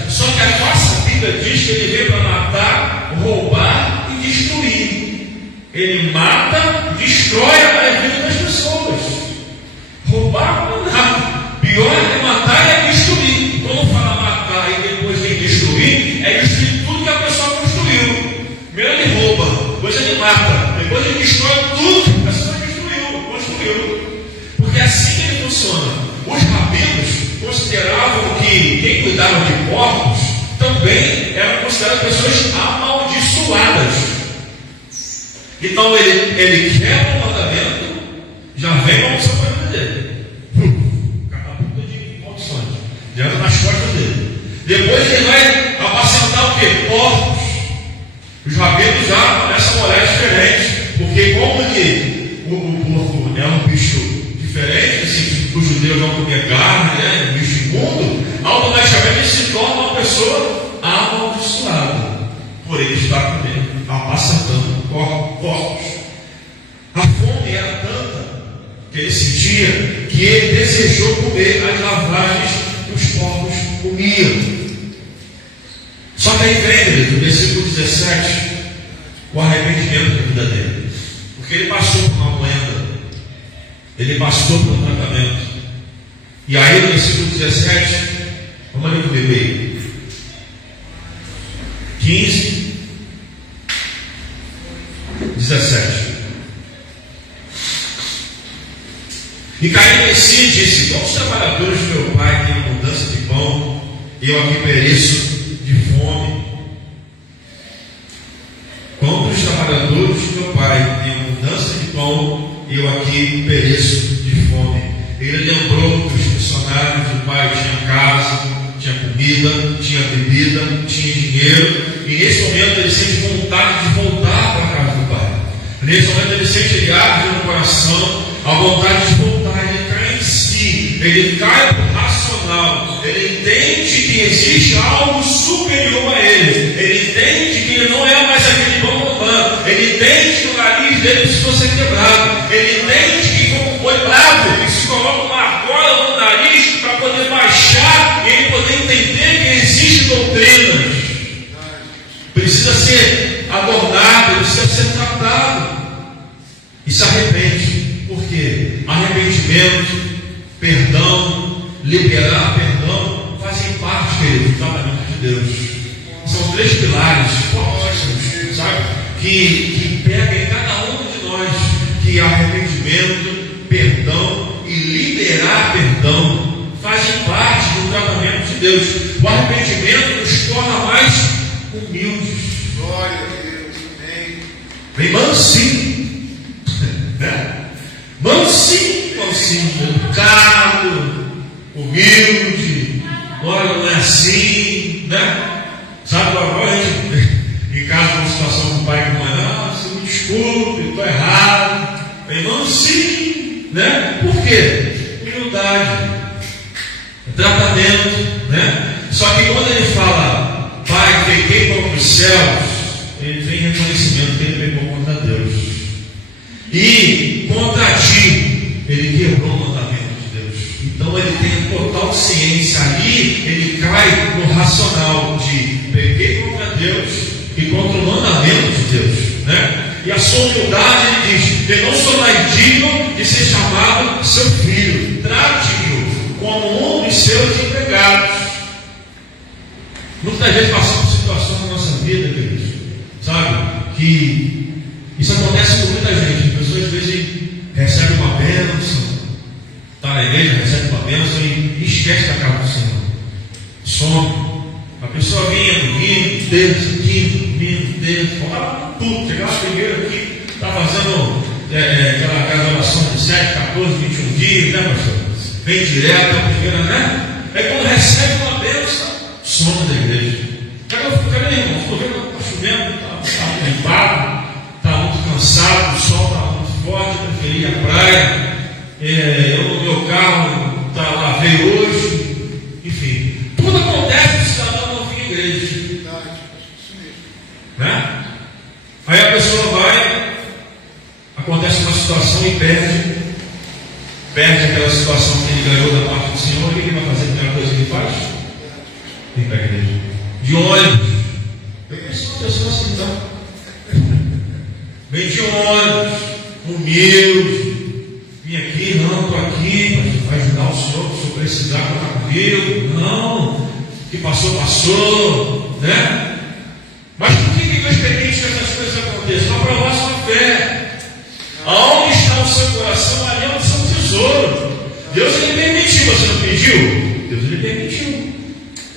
Só que a nossa Bíblia diz que ele veio para matar, roubar e destruir. Ele mata e destrói a vida das pessoas. Roubar não é nada. Pior é matar e é destruir. Quando fala matar e depois vem destruir, é destruir tudo que a pessoa construiu. Primeiro ele rouba, depois ele mata, depois ele destrói tudo que a pessoa construiu. Porque é assim que ele funciona. Os rabinos consideravam que quem cuidava de porcos também eram consideradas pessoas amaldiçoadas. Então ele quebra o mandamento, já vem a maldição para a vida dele. Catapulta de maldições, já anda nas costas dele. Depois ele vai apacentar o quê? Porcos. Os rabinos já começam a olhar diferente, porque como que o porco é um bicho diferente, assim, os judeus não comiam carne, né? Um bicho imundo, automaticamente ele se torna uma pessoa amaldiçoada, por ele estar comendo, apacentando porcos. A fome era tanta que ele sentia que ele desejou comer as lavagens que os porcos comiam. Só que aí vem, no versículo 17, o arrependimento da vida dele. Porque ele passou por uma moeda, ele passou por um tratamento. E aí no versículo 17, vamos ali comigo aí. 15, 17. E caindo em si disse: como os trabalhadores do meu pai têm abundância de pão, e eu aqui pereço de fome. Quando os trabalhadores do meu pai têm abundância de pão, e eu aqui pereço de fome. Ele lembrou que os funcionários do pai tinham casa, tinha comida, tinha bebida, tinha dinheiro, e nesse momento ele sente vontade de voltar para a casa do pai. Nesse momento ele sente arde no coração a vontade de voltar. Ele cai em si, ele cai para o racional, ele entende que existe algo superior a ele, ele entende que ele não é mais aquele bom humano, ele entende que o nariz dele precisou ser quebrado, ele entende que como foi bravo, ele se coloca uma argola no nariz para poder baixar e ele poder entender que existem doutrinas. Precisa ser adornado, precisa ser tratado. E se arrepende. Por quê? Arrependimento, perdão, liberar perdão, fazem parte, querido, do tratamento de Deus. São três pilares fortes, sabe? Que pega em cada um de nós, que arrependimento, perdão e liberar perdão fazem parte do tratamento de Deus. O arrependimento nos torna mais humildes. Glória a Deus. Amém. Bem mansinho. humilde, olha, não é assim, né? Sabe, agora a gente, em casa, uma situação com o pai e com a mãe, você me desculpe, estou errado. Irmão, sim, né? Por quê? Humildade, tratamento, né? Só que quando ele fala, Pai, pequei contra os céus, ele tem reconhecimento que ele pecou contra Deus. E contra ti, ele quebrou o mandamento de Deus. Então ele tem total ciência ali, ele cai no racional de pequei contra Deus e contra o mandamento de Deus, né? E a sua humildade, ele diz, eu não sou mais digno de ser chamado seu filho, trate-o como um de seus empregados. Muitas vezes passamos por situações na nossa vida, queridos, sabe, que isso acontece com muita gente. As pessoas às vezes recebem uma bênção, está na igreja, recebe uma bênção e esquece da casa do Senhor, some. A pessoa vinha domingo, terça, quinta, domingo, terça, falava tudo, chegava primeiro aqui, está fazendo aquela oração de 7, 14, 21 dias, né, pastor? Vem direto a primeira, né? Aí quando recebe uma bênção, some da igreja. Cadê, irmão? Estou vendo que está chovendo, está limpado, está muito cansado, o sol está muito forte, eu preferi ir à praia, eu no meu carro lavei hoje, enfim. Tudo acontece no cidadão não vir à igreja. Né? Aí a pessoa vai, acontece uma situação e perde aquela situação que ele ganhou da parte do Senhor. O que ele vai fazer? A primeira coisa que ele faz? Vem para a igreja. De ônibus. Eu conheço uma pessoa assim, então. Vem de ônibus, humilde. Vim aqui, não, estou aqui para ajudar o senhor, se o senhor precisar, contar comigo. Não, o que passou, né? Mas por que Deus permite que essas coisas aconteçam? Para provar a sua fé. Aonde está o seu coração, ali é o seu tesouro. Deus ele permitiu, você não pediu? Deus ele permitiu.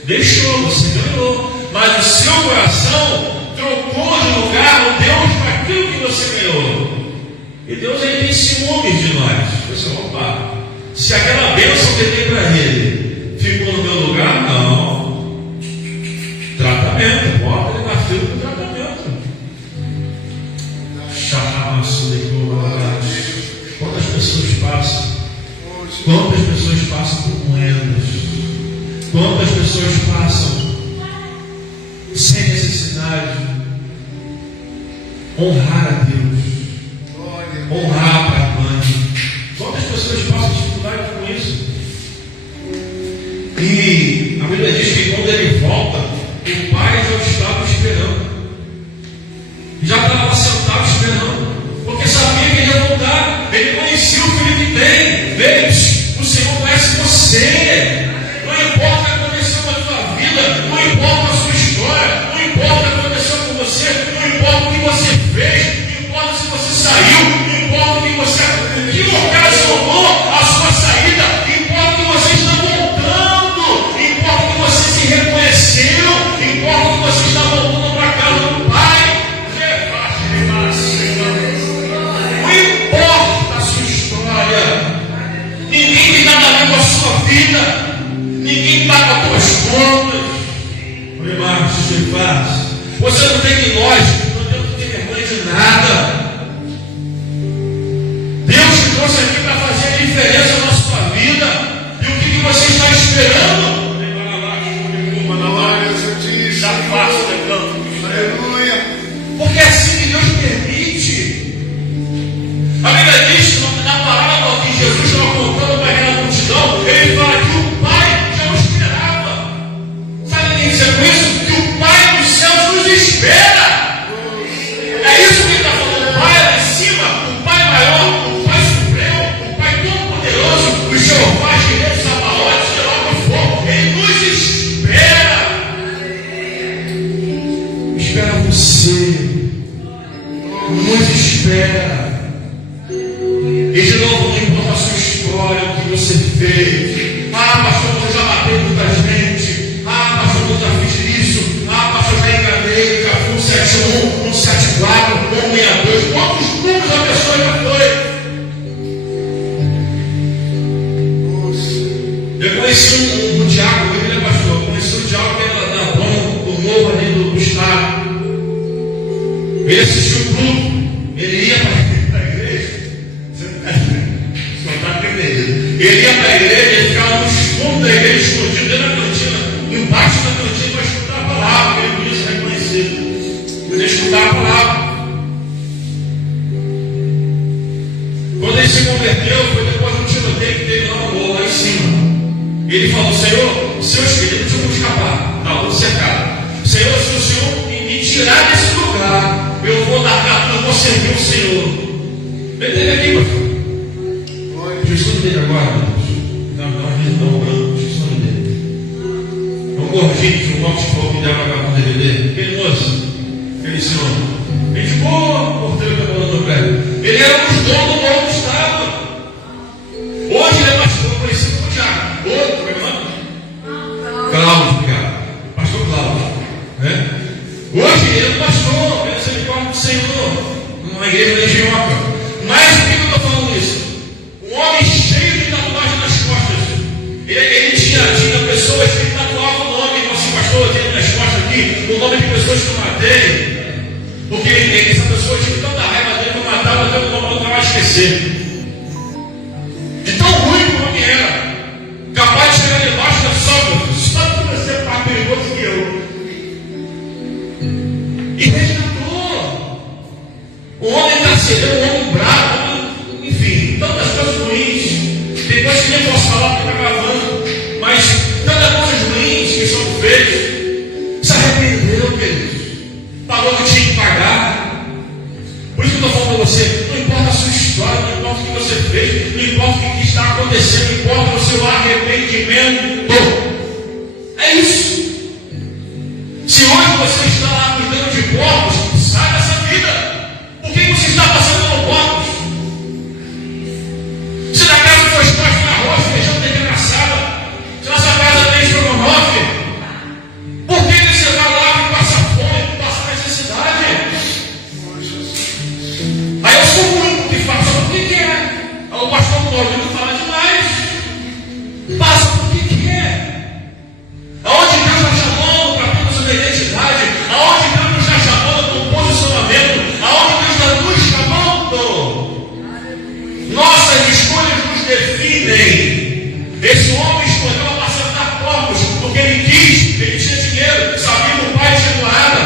Deixou, você ganhou. Mas o seu coração trocou de lugar o Deus para aquilo que você ganhou. E Deus ele tem ciúmes de nós. Você, opa, se aquela bênção que eu dei para ele ficou no meu lugar, não. Tratamento, bota ele na fila do tratamento. Quantas pessoas passam? Quantas pessoas passam por moedas? Quantas pessoas passam sem necessidade? Honrar a Deus, honrar a pai e mãe. Quantas pessoas passam dificuldade com isso? E a Bíblia diz que quando ele volta, o pai já estava esperando. Já estava sentado esperando. Porque sabia que ele ia voltar. Ele conhecia o filho que tem. Veja, o Senhor conhece você. Não importa o que aconteceu na tua vida, não importa a sua história, não importa o que aconteceu com você, não importa o que você fez, não importa se você saiu, não importa o que ocasionou a sua saída, importa que você está voltando, importa que você se reconheceu, importa que você está voltando para a casa do Pai. Não importa a sua história, ninguém tem nada a ver com a sua vida. Ninguém paga as tuas contas. Você não tem que nós, não tem vergonha de nada. Deus te trouxe aqui para fazer a diferença na sua vida. E o que você está esperando? Já faço, aleluia. Porque é assim que Deus permite. A Bíblia diz que na parábola que Jesus estava contando para aquela multidão, ele fala que o Pai já o esperava. Sabe o que dizer com isso? Que o Pai dos céus nos espera. É isso que ele está falando. O Pai é lá em cima, o Pai maior, o Pai supremo, o Pai todo-poderoso, o Jeová, Jireh, Sabaoth, sei lá o que for, ele nos espera. Espera você. Nos espera. E de novo, não importa a sua história, o que você fez. Ah, pastor, eu já matei muita gente. Ah, pastor, eu já fiz isso. Ah, pastor, já enganei, já fui 171, 174, 162. Quantos números a pessoa já foi? Reconhecimento Quando ele se converteu, foi depois de um tiroteio que teve lá no morro, lá em cima. E ele falou: Senhor, se eu escolher, eu vou escapar. Está tudo cercado. Senhor, se o Senhor me tirar desse lugar, eu vou largar tudo, eu vou servir o Senhor. Ele teve aqui, meu filho. Jesus, o nome dele agora, meu Deus. Dá um branco, Jesus, o nome dele. É um gordinho que o nosso povo me deu para cá com DVD. Aquele moço, aquele senhor. Gente boa, o porteiro que está falando no prédio. Ele era um dos donos do Estado. Hoje ele é pastor, conhecido como Tiago. Outro, como é o nome? Cláudio, obrigado. Pastor Cláudio. Né? Hoje ele é um pastor, pela misericórdia do Senhor, numa igreja legioca. Mas por que eu estou falando isso? Um homem cheio de tatuagem nas costas. Ele tinha pessoas que tatuavam o nome. Então, assim, pastor, eu tenho nas costas aqui o nome de pessoas que eu matei. Porque essa pessoa tinha tanta raiva dele que eu matava até o nome, eu nunca mais esquecer. De tão ruim que o homem era. Capaz de chegar debaixo da sombra. Só que você é mais perigoso que eu. E resgatou. O homem carcereiro, o homem bravo, enfim, tantas coisas ruins. Depois que nem posso falar porque está gravando, mas tantas coisas ruins que são feitas. Se arrependeu, queridos. Pagou o que tinha que pagar. Por isso que eu estou falando para você: não importa a sua história, não importa o que você fez, não importa o que está acontecendo, não importa o seu arrependimento. É isso. Se hoje você está lá cuidando de porcos, sai dessa vida. Por que você está passando pelo porcos? Se na casa dos seus pais tem arroz, feijão, tem engraçada, se na sua casa tem estrogonofe, por que você vai lá e passa fome, passa necessidade? Aí eu sou o único que fala, só por que é? O pastor Paulinho fala demais. Passa por que é? Aonde Deus está chamando para ter a sua identidade? Aonde Deus está chamando para um posicionamento? Aonde Deus está nos chamando? Nossas escolhas nos definem. Esse homem escolheu apacentar porcos porque ele quis, ele tinha dinheiro, sabia que o pai tinha doado.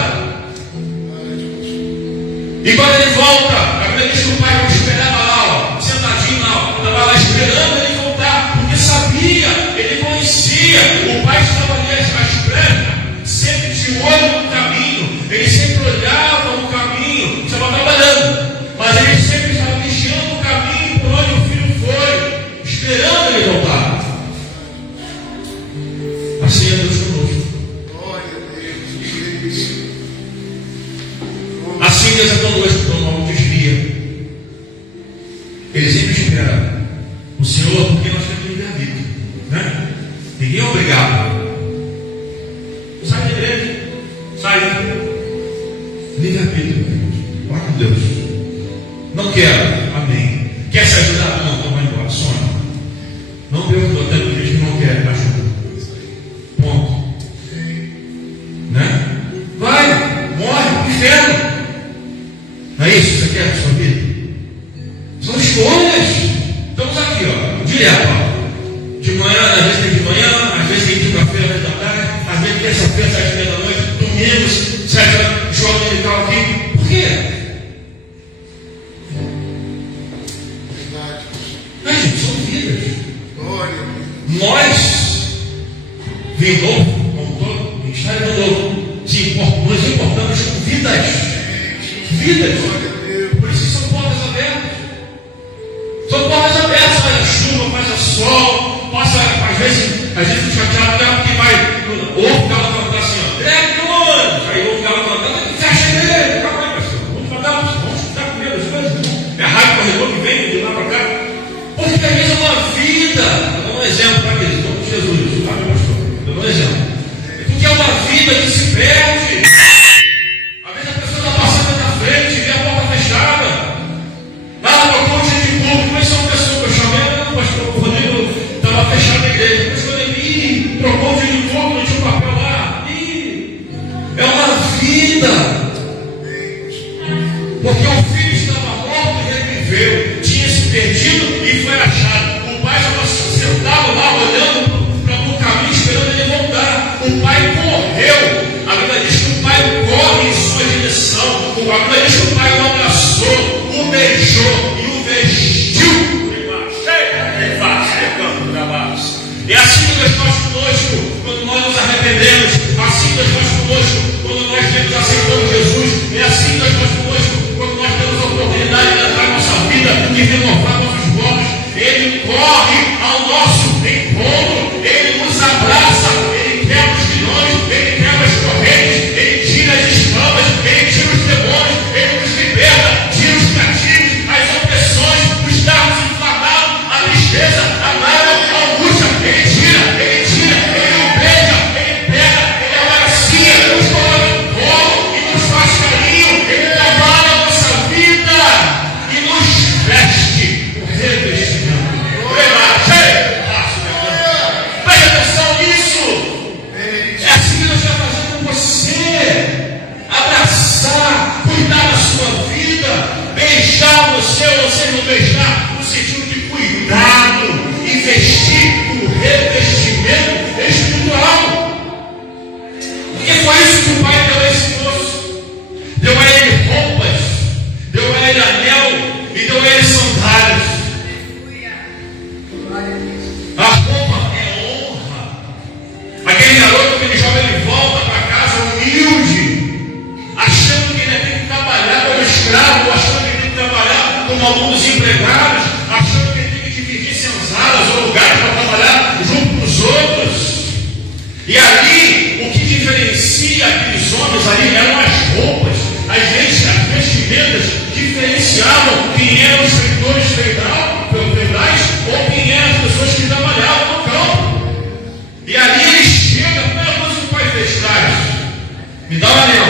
E quando ele volta, a Bíblia diz que o pai não esperava lá, ó, sentadinho lá, estava lá esperando ele voltar, porque sabia, ele conhecia, o pai estava ali à espera, sempre de olho no caminho, ele sempre olhava no caminho, estava trabalhando, mas ele sempre estava vigiando o caminho por onde o filho foi, esperando ele voltar. Assim é Deus conosco. Assim Deus é conosco quando o homem desvia. Ele sempre espera o Senhor, porque nós temos livre-arbítrio, né? Ninguém é obrigado. Sai da igreja, sai. Livre-arbítrio, meu Deus. Ora com Deus. Não quero, amém. Quer se ajudar? Não, então vai embora, sonha. Não perguntou, até porque diz que não quer ajuda. Ponto. Né? Vai, morre no inferno. Não é isso que você quer na sua vida? São escolhas. Estamos aqui, ó, direto, ó. De manhã, às vezes tem de manhã, às vezes tem quinta-feira, da tarde, às vezes terça-feira, 7h30 da noite, domingos, 7 horas, jogo musical aqui. Por quê? Mas, gente, são vidas. Nós, vem novo, como todo, ministério do novo, nos importamos com vidas. Vidas. Por isso são portas abertas. São portas abertas. Faz a chuva, faz a sol, passa, às vezes chateado, que vai, ouve o cara cantar assim, ó, Greg Jones. Aí ouve o cara cantando, fecha ele, calma aí, pastor. Vamos escutar primeiro as coisas. É a rádio corredor que vem de lá para cá. Porque às vezes é uma vida. Eu dou um exemplo para eles, em nome de Jesus, sabe, pastor? Eu dou um exemplo. Porque é uma vida que se perde. Às vezes a pessoa está passando na frente, vê a porta fechada. Lá no ponte de público, mas são pessoas que eu chamei, o pastor Rodrigo estava fechado a igreja. Mas quando ele trocou de público, não tinha um papel lá. É uma vida. Porque o filho estava morto e reviveu, tinha se perdido e foi achado. O pai estava sentado lá, olhando para o caminho, esperando ele voltar. O pai morreu. A Bíblia diz É assim que Deus faz conosco quando nós nos arrependemos. Assim que Deus faz conosco quando nós aceitamos Jesus. É assim que Deus faz conosco quando nós temos a oportunidade de entrar na nossa vida e renovar nossos votos. Ele corre ao nosso encontro, Ele nos abraça, Ele quebra os grilhões, Ele quebra as correntes, Ele tira as escamas, Ele tira os demônios, Ele nos liberta, tira os cativos, as opressões, os dardos inflamados, a tristeza, a mágoa, a angústia. Ele tira, Ele beija, Ele pega, Ele abracia, nos coloca no colo e nos faz carinho. Ele trabalha a nossa vida e nos veste o revestimento. Preste atenção nisso. É assim que Deus vai fazer com você. Abraçar, cuidar da sua vida, beijar você, ou você não beijar, no sentido de cuidado, investir no revestimento espiritual. Porque foi isso que o Pai deu a esse moço. Deu a ele roupas, deu a ele anel e deu a ele sandálias. A roupa é honra. Aquele garoto, aquele jovem, ele volta para casa humilde, achando que ele tem que trabalhar como escravo, achando que ele tem que trabalhar como alguns empregados, achando que ele tem que dividir senzalas ou lugares para trabalhar junto com os outros. E ali, o que diferencia aqueles homens ali eram as roupas, as vestimentas diferenciavam quem eram os feitores feudais ou quem eram as pessoas que trabalhavam no campo. E ali ele chega, a primeira coisa que o pai fez: traz, me dá um anel,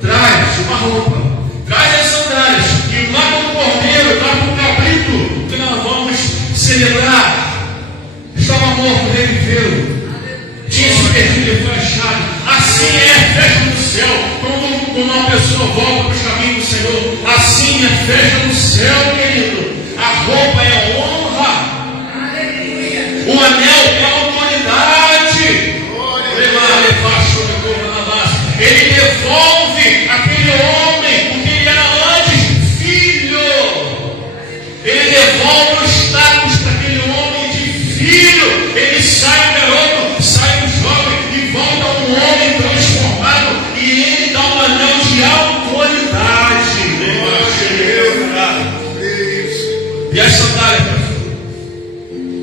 traz uma roupa, traz as sandálias, e lá com o cordeiro, lá com o cabrito, que nós vamos celebrar. Estava morto, reviveu, tinha se perdido e foi achado. Assim é a festa do céu. Quando uma pessoa volta para os caminhos do Senhor, assim é a festa do céu, querido. A roupa é honra, o anel é autoridade. Ele devolve aquele homem o que ele era antes, filho. Ele devolve o status para aquele homem de filho. Ele sai garoto, sai jovem e volta um homem transformado, e ele dá um anel de autoridade. E as sandálias, pastor?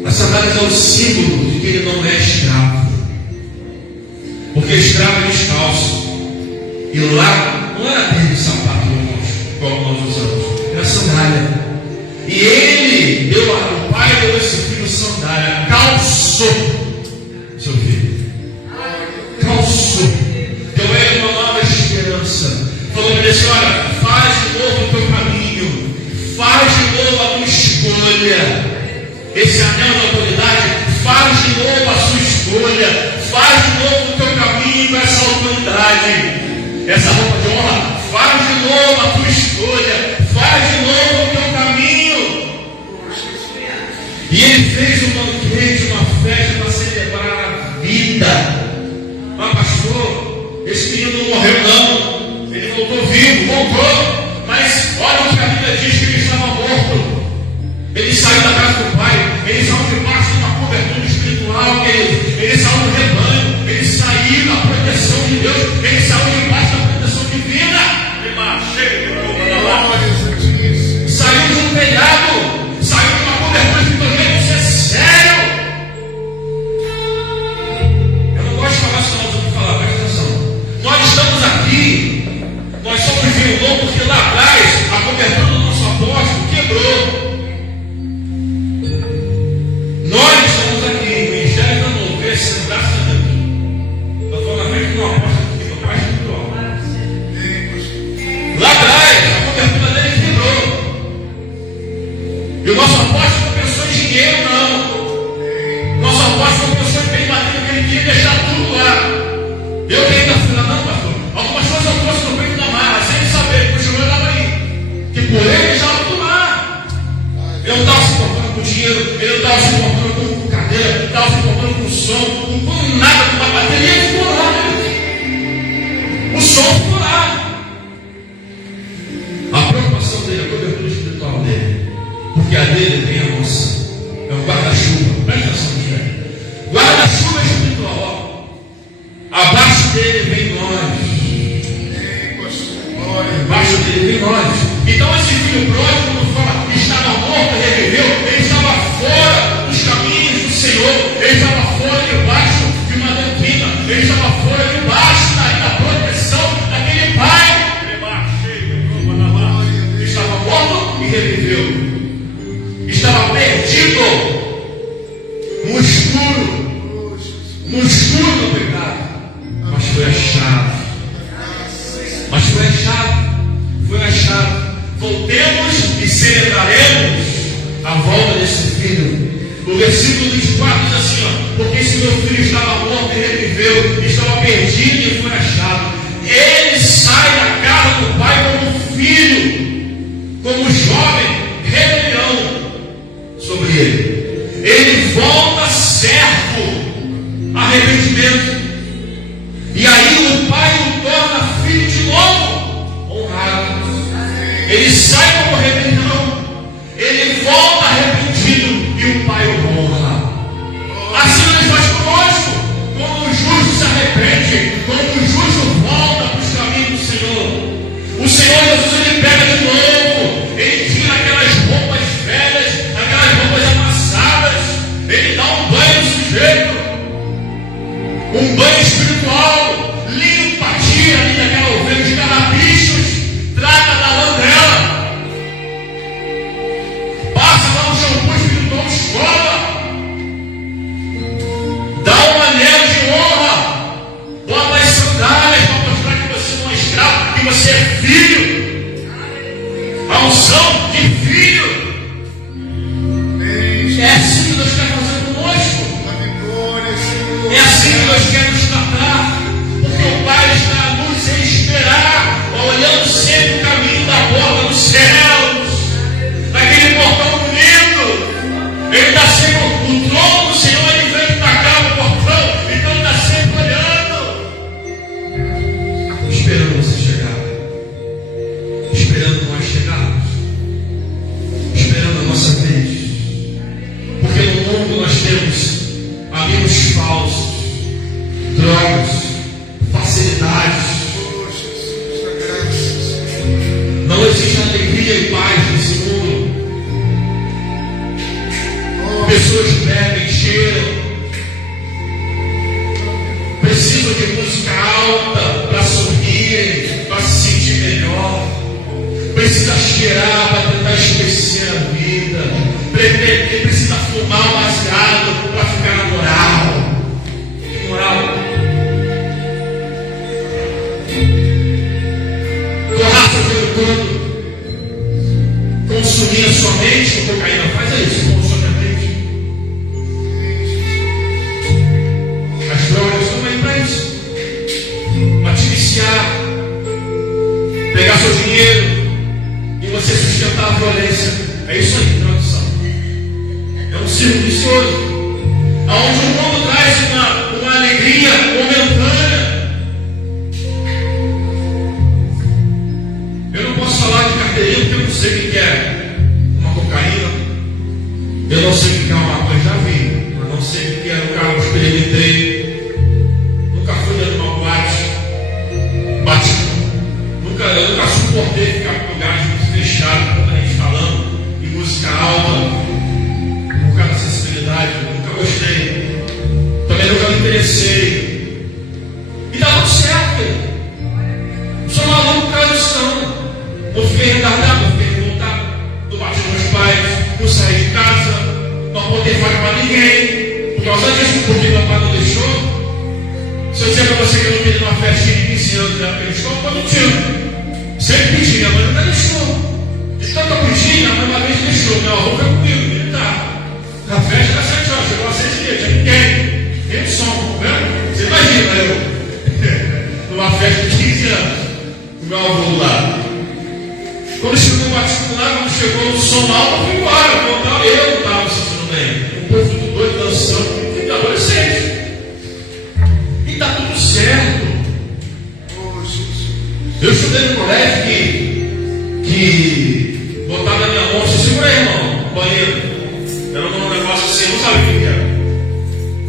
As sandálias é o símbolo de que ele não é escravo. Porque escravo é descalço. E lá não era tênis de sapato, irmãos, como nós usamos, era sandália. E ele deu, o pai deu a esse filho sandália, calçou seu filho, calçou, deu a ele uma nova esperança, falou para ele assim: olha, faz de novo o teu caminho, faz de novo a tua escolha. Esse anel da autoridade faz de novo a sua escolha, faz de novo o teu caminho com essa autoridade. Essa roupa de honra, faz de novo a tua escolha, faz de novo o teu caminho. E ele fez um banquete, uma festa para celebrar a vida. Mas pastor, esse menino não morreu não, ele voltou vivo, voltou. Mas olha o que a Bíblia diz, que ele estava morto. Ele saiu da casa do pai, ele saiu debaixo de uma cobertura espiritual, ele saiu do rebanho, ele saiu da proteção de Deus, ele saiu debaixo da proteção divina. Saiu de um telhado, saiu de uma cobertura espiritual. Isso é sério. Eu não gosto de falar isso, não, vou falar, presta atenção. Nós estamos aqui, nós somos viúvos porque lá atrás a cobertura do nosso apóstolo quebrou. Nós estamos aqui, o Ministério está novo, crescendo, graças a Deus. Estou falando na frente do apóstolo aqui, meu pai espiritual. Lá atrás, a cobertura dele quebrou. E o nosso apóstolo não pensou em dinheiro, não. Nosso apóstolo não pensou em bem bater, porque ele queria deixar tudo lá. Eu tenho da fila, não, pastor. Algumas coisas eu trouxe no peito da marra, sem saber, porque o senhor estava aí. Que por ele deixava tudo lá. Eu não estava se importando com dinheiro, ele não estava se importando com cadeira, não estava se importando com som, com nada, com uma bateria, ele ficou lá. O som ficou lá. A preocupação dele, a cobertura espiritual dele, porque a dele tem a nossa, é um guarda-chuva, presta atenção, gente. volta desse filho. O versículo 24 diz assim, ó, porque se meu filho estava morto e reviveu, estava perdido e foi achado. Ele sai da casa do pai como filho, como jovem, rebelião sobre ele. Ele volta servo, arrependimento. E aí o pai o torna filho de novo, honrado. Ele sai como rebelião, ele volta arrependido e o pai o honra. Assim ele faz conosco. Quando o justo se arrepende, quando o justo volta para os caminhos do Senhor, o Senhor Jesus ele pega de novo, ele tira aquelas roupas velhas, aquelas roupas amassadas, ele dá um banho no sujeito, um banho espiritual, limpa, tira ali daquela ovelha de carrapichos, trata da lã dela, passa lá um shampoo espiritual, escova, dá um anel de honra, bota as sandálias para mostrar que você não é escravo, que você é filho, a unção de filho. É assim que Deus quer fazer conosco. É assim que Deus quer nos tratar, porque o Pai está a nos esperar, olhando sempre o caminho da porta dos céus, daquele portão bonito. Ele está sempre, o trono do Senhor, ele vem para cá no portão, então ele está sempre olhando, esperando você chegar, esperando nós chegarmos, esperando a nossa vez. Porque no mundo nós temos amigos falsos, drogas, facilidades. Não existe alegria e paz nesse mundo. Pessoas bebem, cheiram, precisam de música alta para sorrir, para se sentir melhor. Precisa cheirar para tentar esquecer a vida. Precisa fumar um baseado para ficar na moral. Que moral? Torrar seu tempo todo. Consumir a sua mente com cocaína. Faz isso, consome a mente. As drogas estão aí para isso. Para te viciar. Pegar seu dinheiro e você sustentar a violência. É isso aí, tradução. É um círculo vicioso, aonde o mundo traz uma alegria momentânea. Eu não posso falar de carteirinha porque eu não sei o que é uma cocaína, eu não sei o que é uma maconha, já vi, mas não sei o que é um carro que experimentei. Nunca fui dentro de uma boate, eu nunca suportei ficar com lugares muito fechados, com a gente falando e música alta. Por causa da sensibilidade, nunca gostei. Também nunca me interessei. E dá tudo certo, velho. Não sou maluco por causa disso, não. Não fiquei retardado, não fiquei revoltado. Não bati nos meus pais, não saí de casa, não apontei faca para ninguém. Por causa disso, porque meu pai não deixou. Se eu disser para você que eu não pedi uma festinha de 15 anos na época de escola, eu não tinha. Sempre pedi, minha mãe nunca deixou. De tanto eu pedi, minha mãe uma vez deixou. Meu avô foi comigo, ele tá. Na festa era 7 horas, chegou às 6h30, tinha ninguém. Tem um som, né? Você imagina, eu numa festa de 15 anos, o meu avô lá. Quando chegou o batismo lá, quando chegou o som alto, eu fui embora. Eu não estava me sentindo bem. O povo tudo doido, dançando, fica adolescente. E está tudo certo. Eu estudei no colégio que botava na minha mão, você segura aí, irmão, no banheiro. Era um negócio assim, eu não sabia o que era.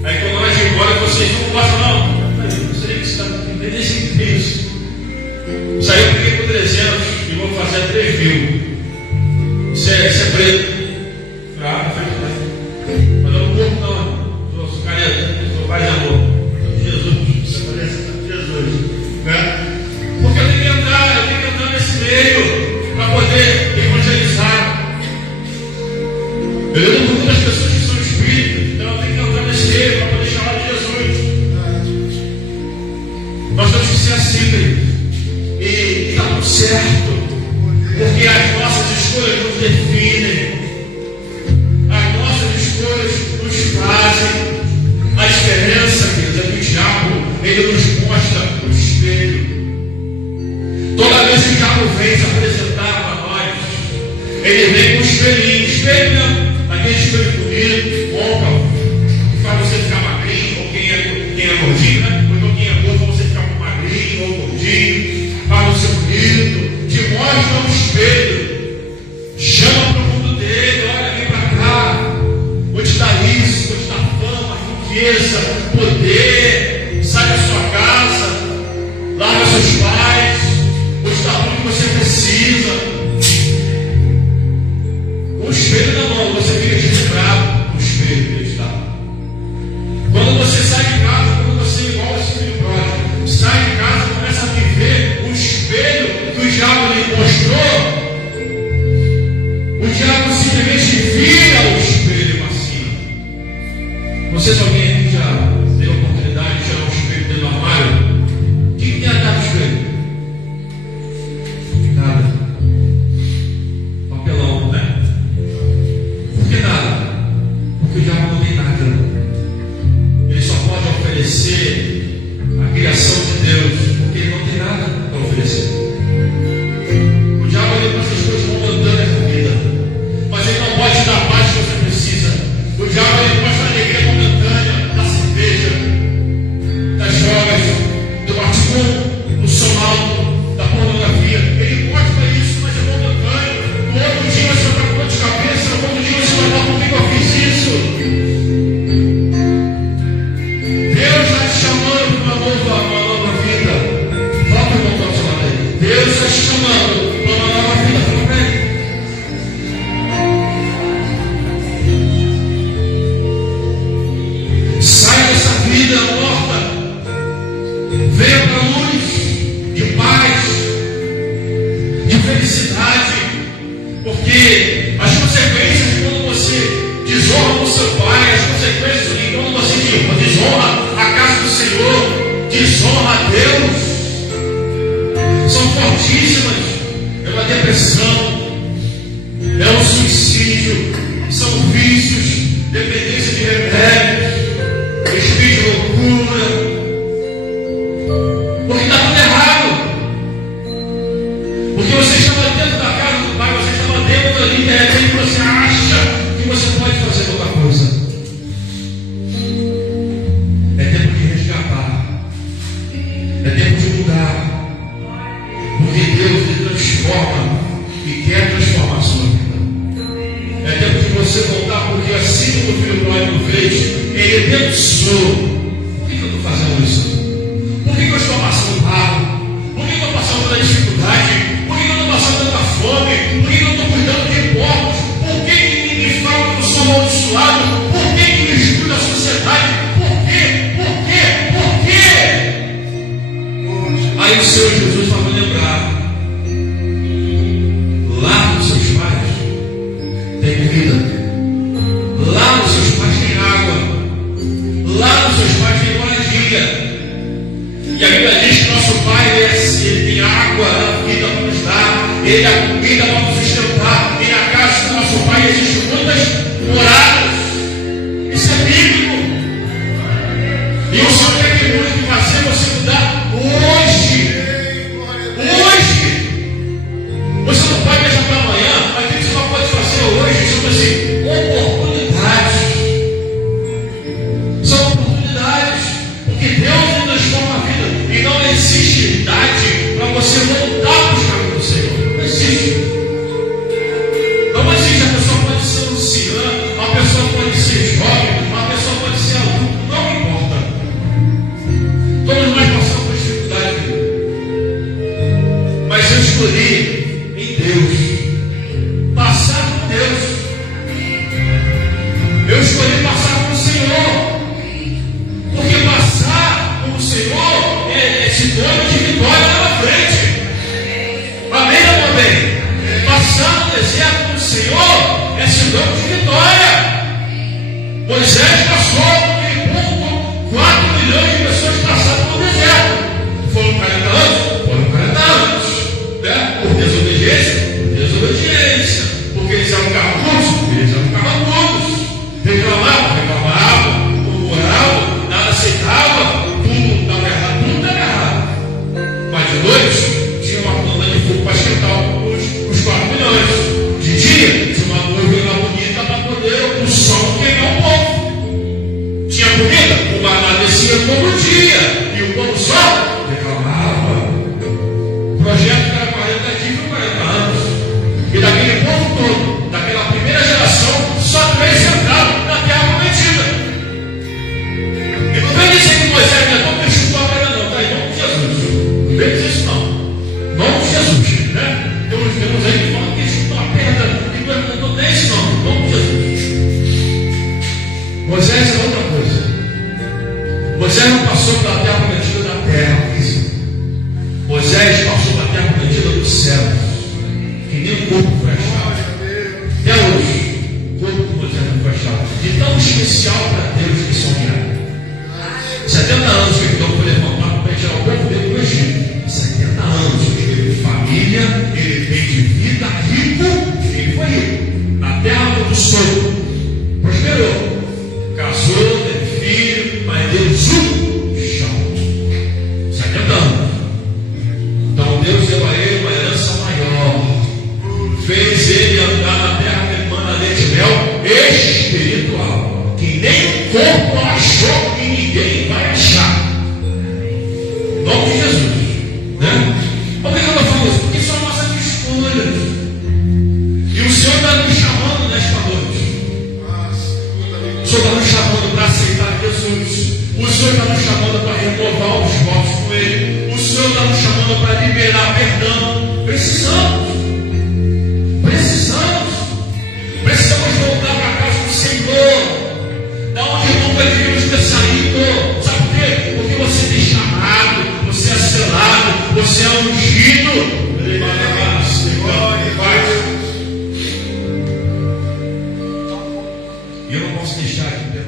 Aí quando nós ia embora, vocês não gostam não. Eu não sei o que você está entendendo isso. Saiu eu peguei por 300 e vou fazer 3 mil. Isso é preto. Ah, não fez nada. Mas eu não corpo não. Sou careta, sou pai de amor. Jesus, você parece Jesus. Né? Porque eu tenho que entrar nesse meio para poder evangelizar. Eu lido com muitas pessoas que são espíritas, então eu tenho que entrar nesse meio para poder chamar de Jesus. Nós temos que ser assim, queridos. E está tudo certo, porque as nossas escolhas nos definem. são fortíssimas. É uma depressão, é um suicídio, são vícios, dependência de remédios, espírito de loucura, porque está tudo errado. Porque você estava dentro da casa do Pai, você estava dentro ali, de repente você acha que você pode fazer outra coisa. É tempo de resgatar, é tempo de mudar, porque Deus te transforma e quer transformar a sua vida. É tempo de você voltar, porque assim como o filho pródigo fez, ele pensou: por que eu estou fazendo isso? Por que eu estou passando mal? Por que eu estou passando tanta dificuldade? Por que eu estou passando tanta fome? Por que eu estou cuidando de porcos? Por que me falam que eu sou amaldiçoado? Por que me exclui da sociedade? Por quê? Por quê? Por quê? Aí o Senhor Jesus vai me lembrar: lá dos seus pais tem comida, lá dos seus pais tem água, lá dos seus pais tem moradia. E a Bíblia diz que nosso Pai ele tem água na vida para nos dar, ele dá comida para nos sustentar, e na casa do nosso Pai existem muitas moradas. Isso é bíblico. E o Senhor tem que fazer você mudar hoje. Hoje. Você não pode deixar para amanhã, mas o que você não pode fazer hoje? São assim, oportunidades. São oportunidades. Porque Deus transforma a vida. E não existe idade para você voltar para os caminhos do Senhor. Não existe. Não existe. A pessoa pode ser anciã, a pessoa pode ser jovem, a pessoa pode ser adulto. Não importa. Todos nós passamos por dificuldade. Mas eu escolhi em Deus, passar com Deus. Eu escolhi passar com o Senhor, porque passar com o Senhor é sinônimo de vitória lá na frente. Amém ou amém? Passar no deserto com o Senhor é sinônimo de vitória. Moisés passou naquele ponto, 4 milhões de pessoas passaram no deserto. Foram 40 anos? Foram 40 anos. Né? Por desobediência? Por desobediência. Porque eles eram carrancudos? Eles eram carrancudos. Reclamavam, murmuravam, nada aceitava, tudo estava errado, tudo estava errado. Mas de noite tinha uma coluna de fogo para esquentar os 4 milhões. De dia tinha uma nuvem bonita para poder o sol queimar o povo. Tinha comida, o maná descia todo dia. E o povo só reclamava. O projeto era 40 dias ou 40 anos. E daquele povo todo, daquela primeira geração, só 3 entraram na terra prometida. E não vem dizer que Moisés não é tão que chutou a pedra, não, tá? Em nome de Jesus. Não vem dizer isso, não. Em nome de Jesus, né? Temos aí que falam que ele chutou a pedra, e não tem isso, não. Em nome de Jesus. Moisés é outra coisa. Moisés não passou pela terra prometida da terra física. Moisés passou pela terra prometida do céu, que nem o corpo foi achado. Até hoje, o corpo de Moisés não foi achado. De tão especial para Deus que são guiados. 70 anos que então foi levantado para tirar o povo dele do Egito. 70 anos que ele teve família, ele veio de vida rico, ele foi rico. Na terra do sul, prosperou. Casou, teve filho, mas Deus chão. 70 anos. Então Deus deu a ele uma herança maior. Fez ele andar na terra que manda leite e mel espiritual. Que nem o corpo achou e ninguém vai achar. Em nome de Jesus. Né? Por que eu estou falando isso? Porque isso é a nossa escolha. E o Senhor está nos chamando nesta noite. O Senhor está nos chamando para aceitar Jesus. O Senhor está nos chamando para renovar os votos com Ele. O Senhor está nos chamando para liberar perdão. Precisamos voltar para a casa do Senhor. Da onde nunca devíamos ter saído. Sabe por quê? Porque você tem chamado, você é selado, você é ungido. E eu não posso deixar de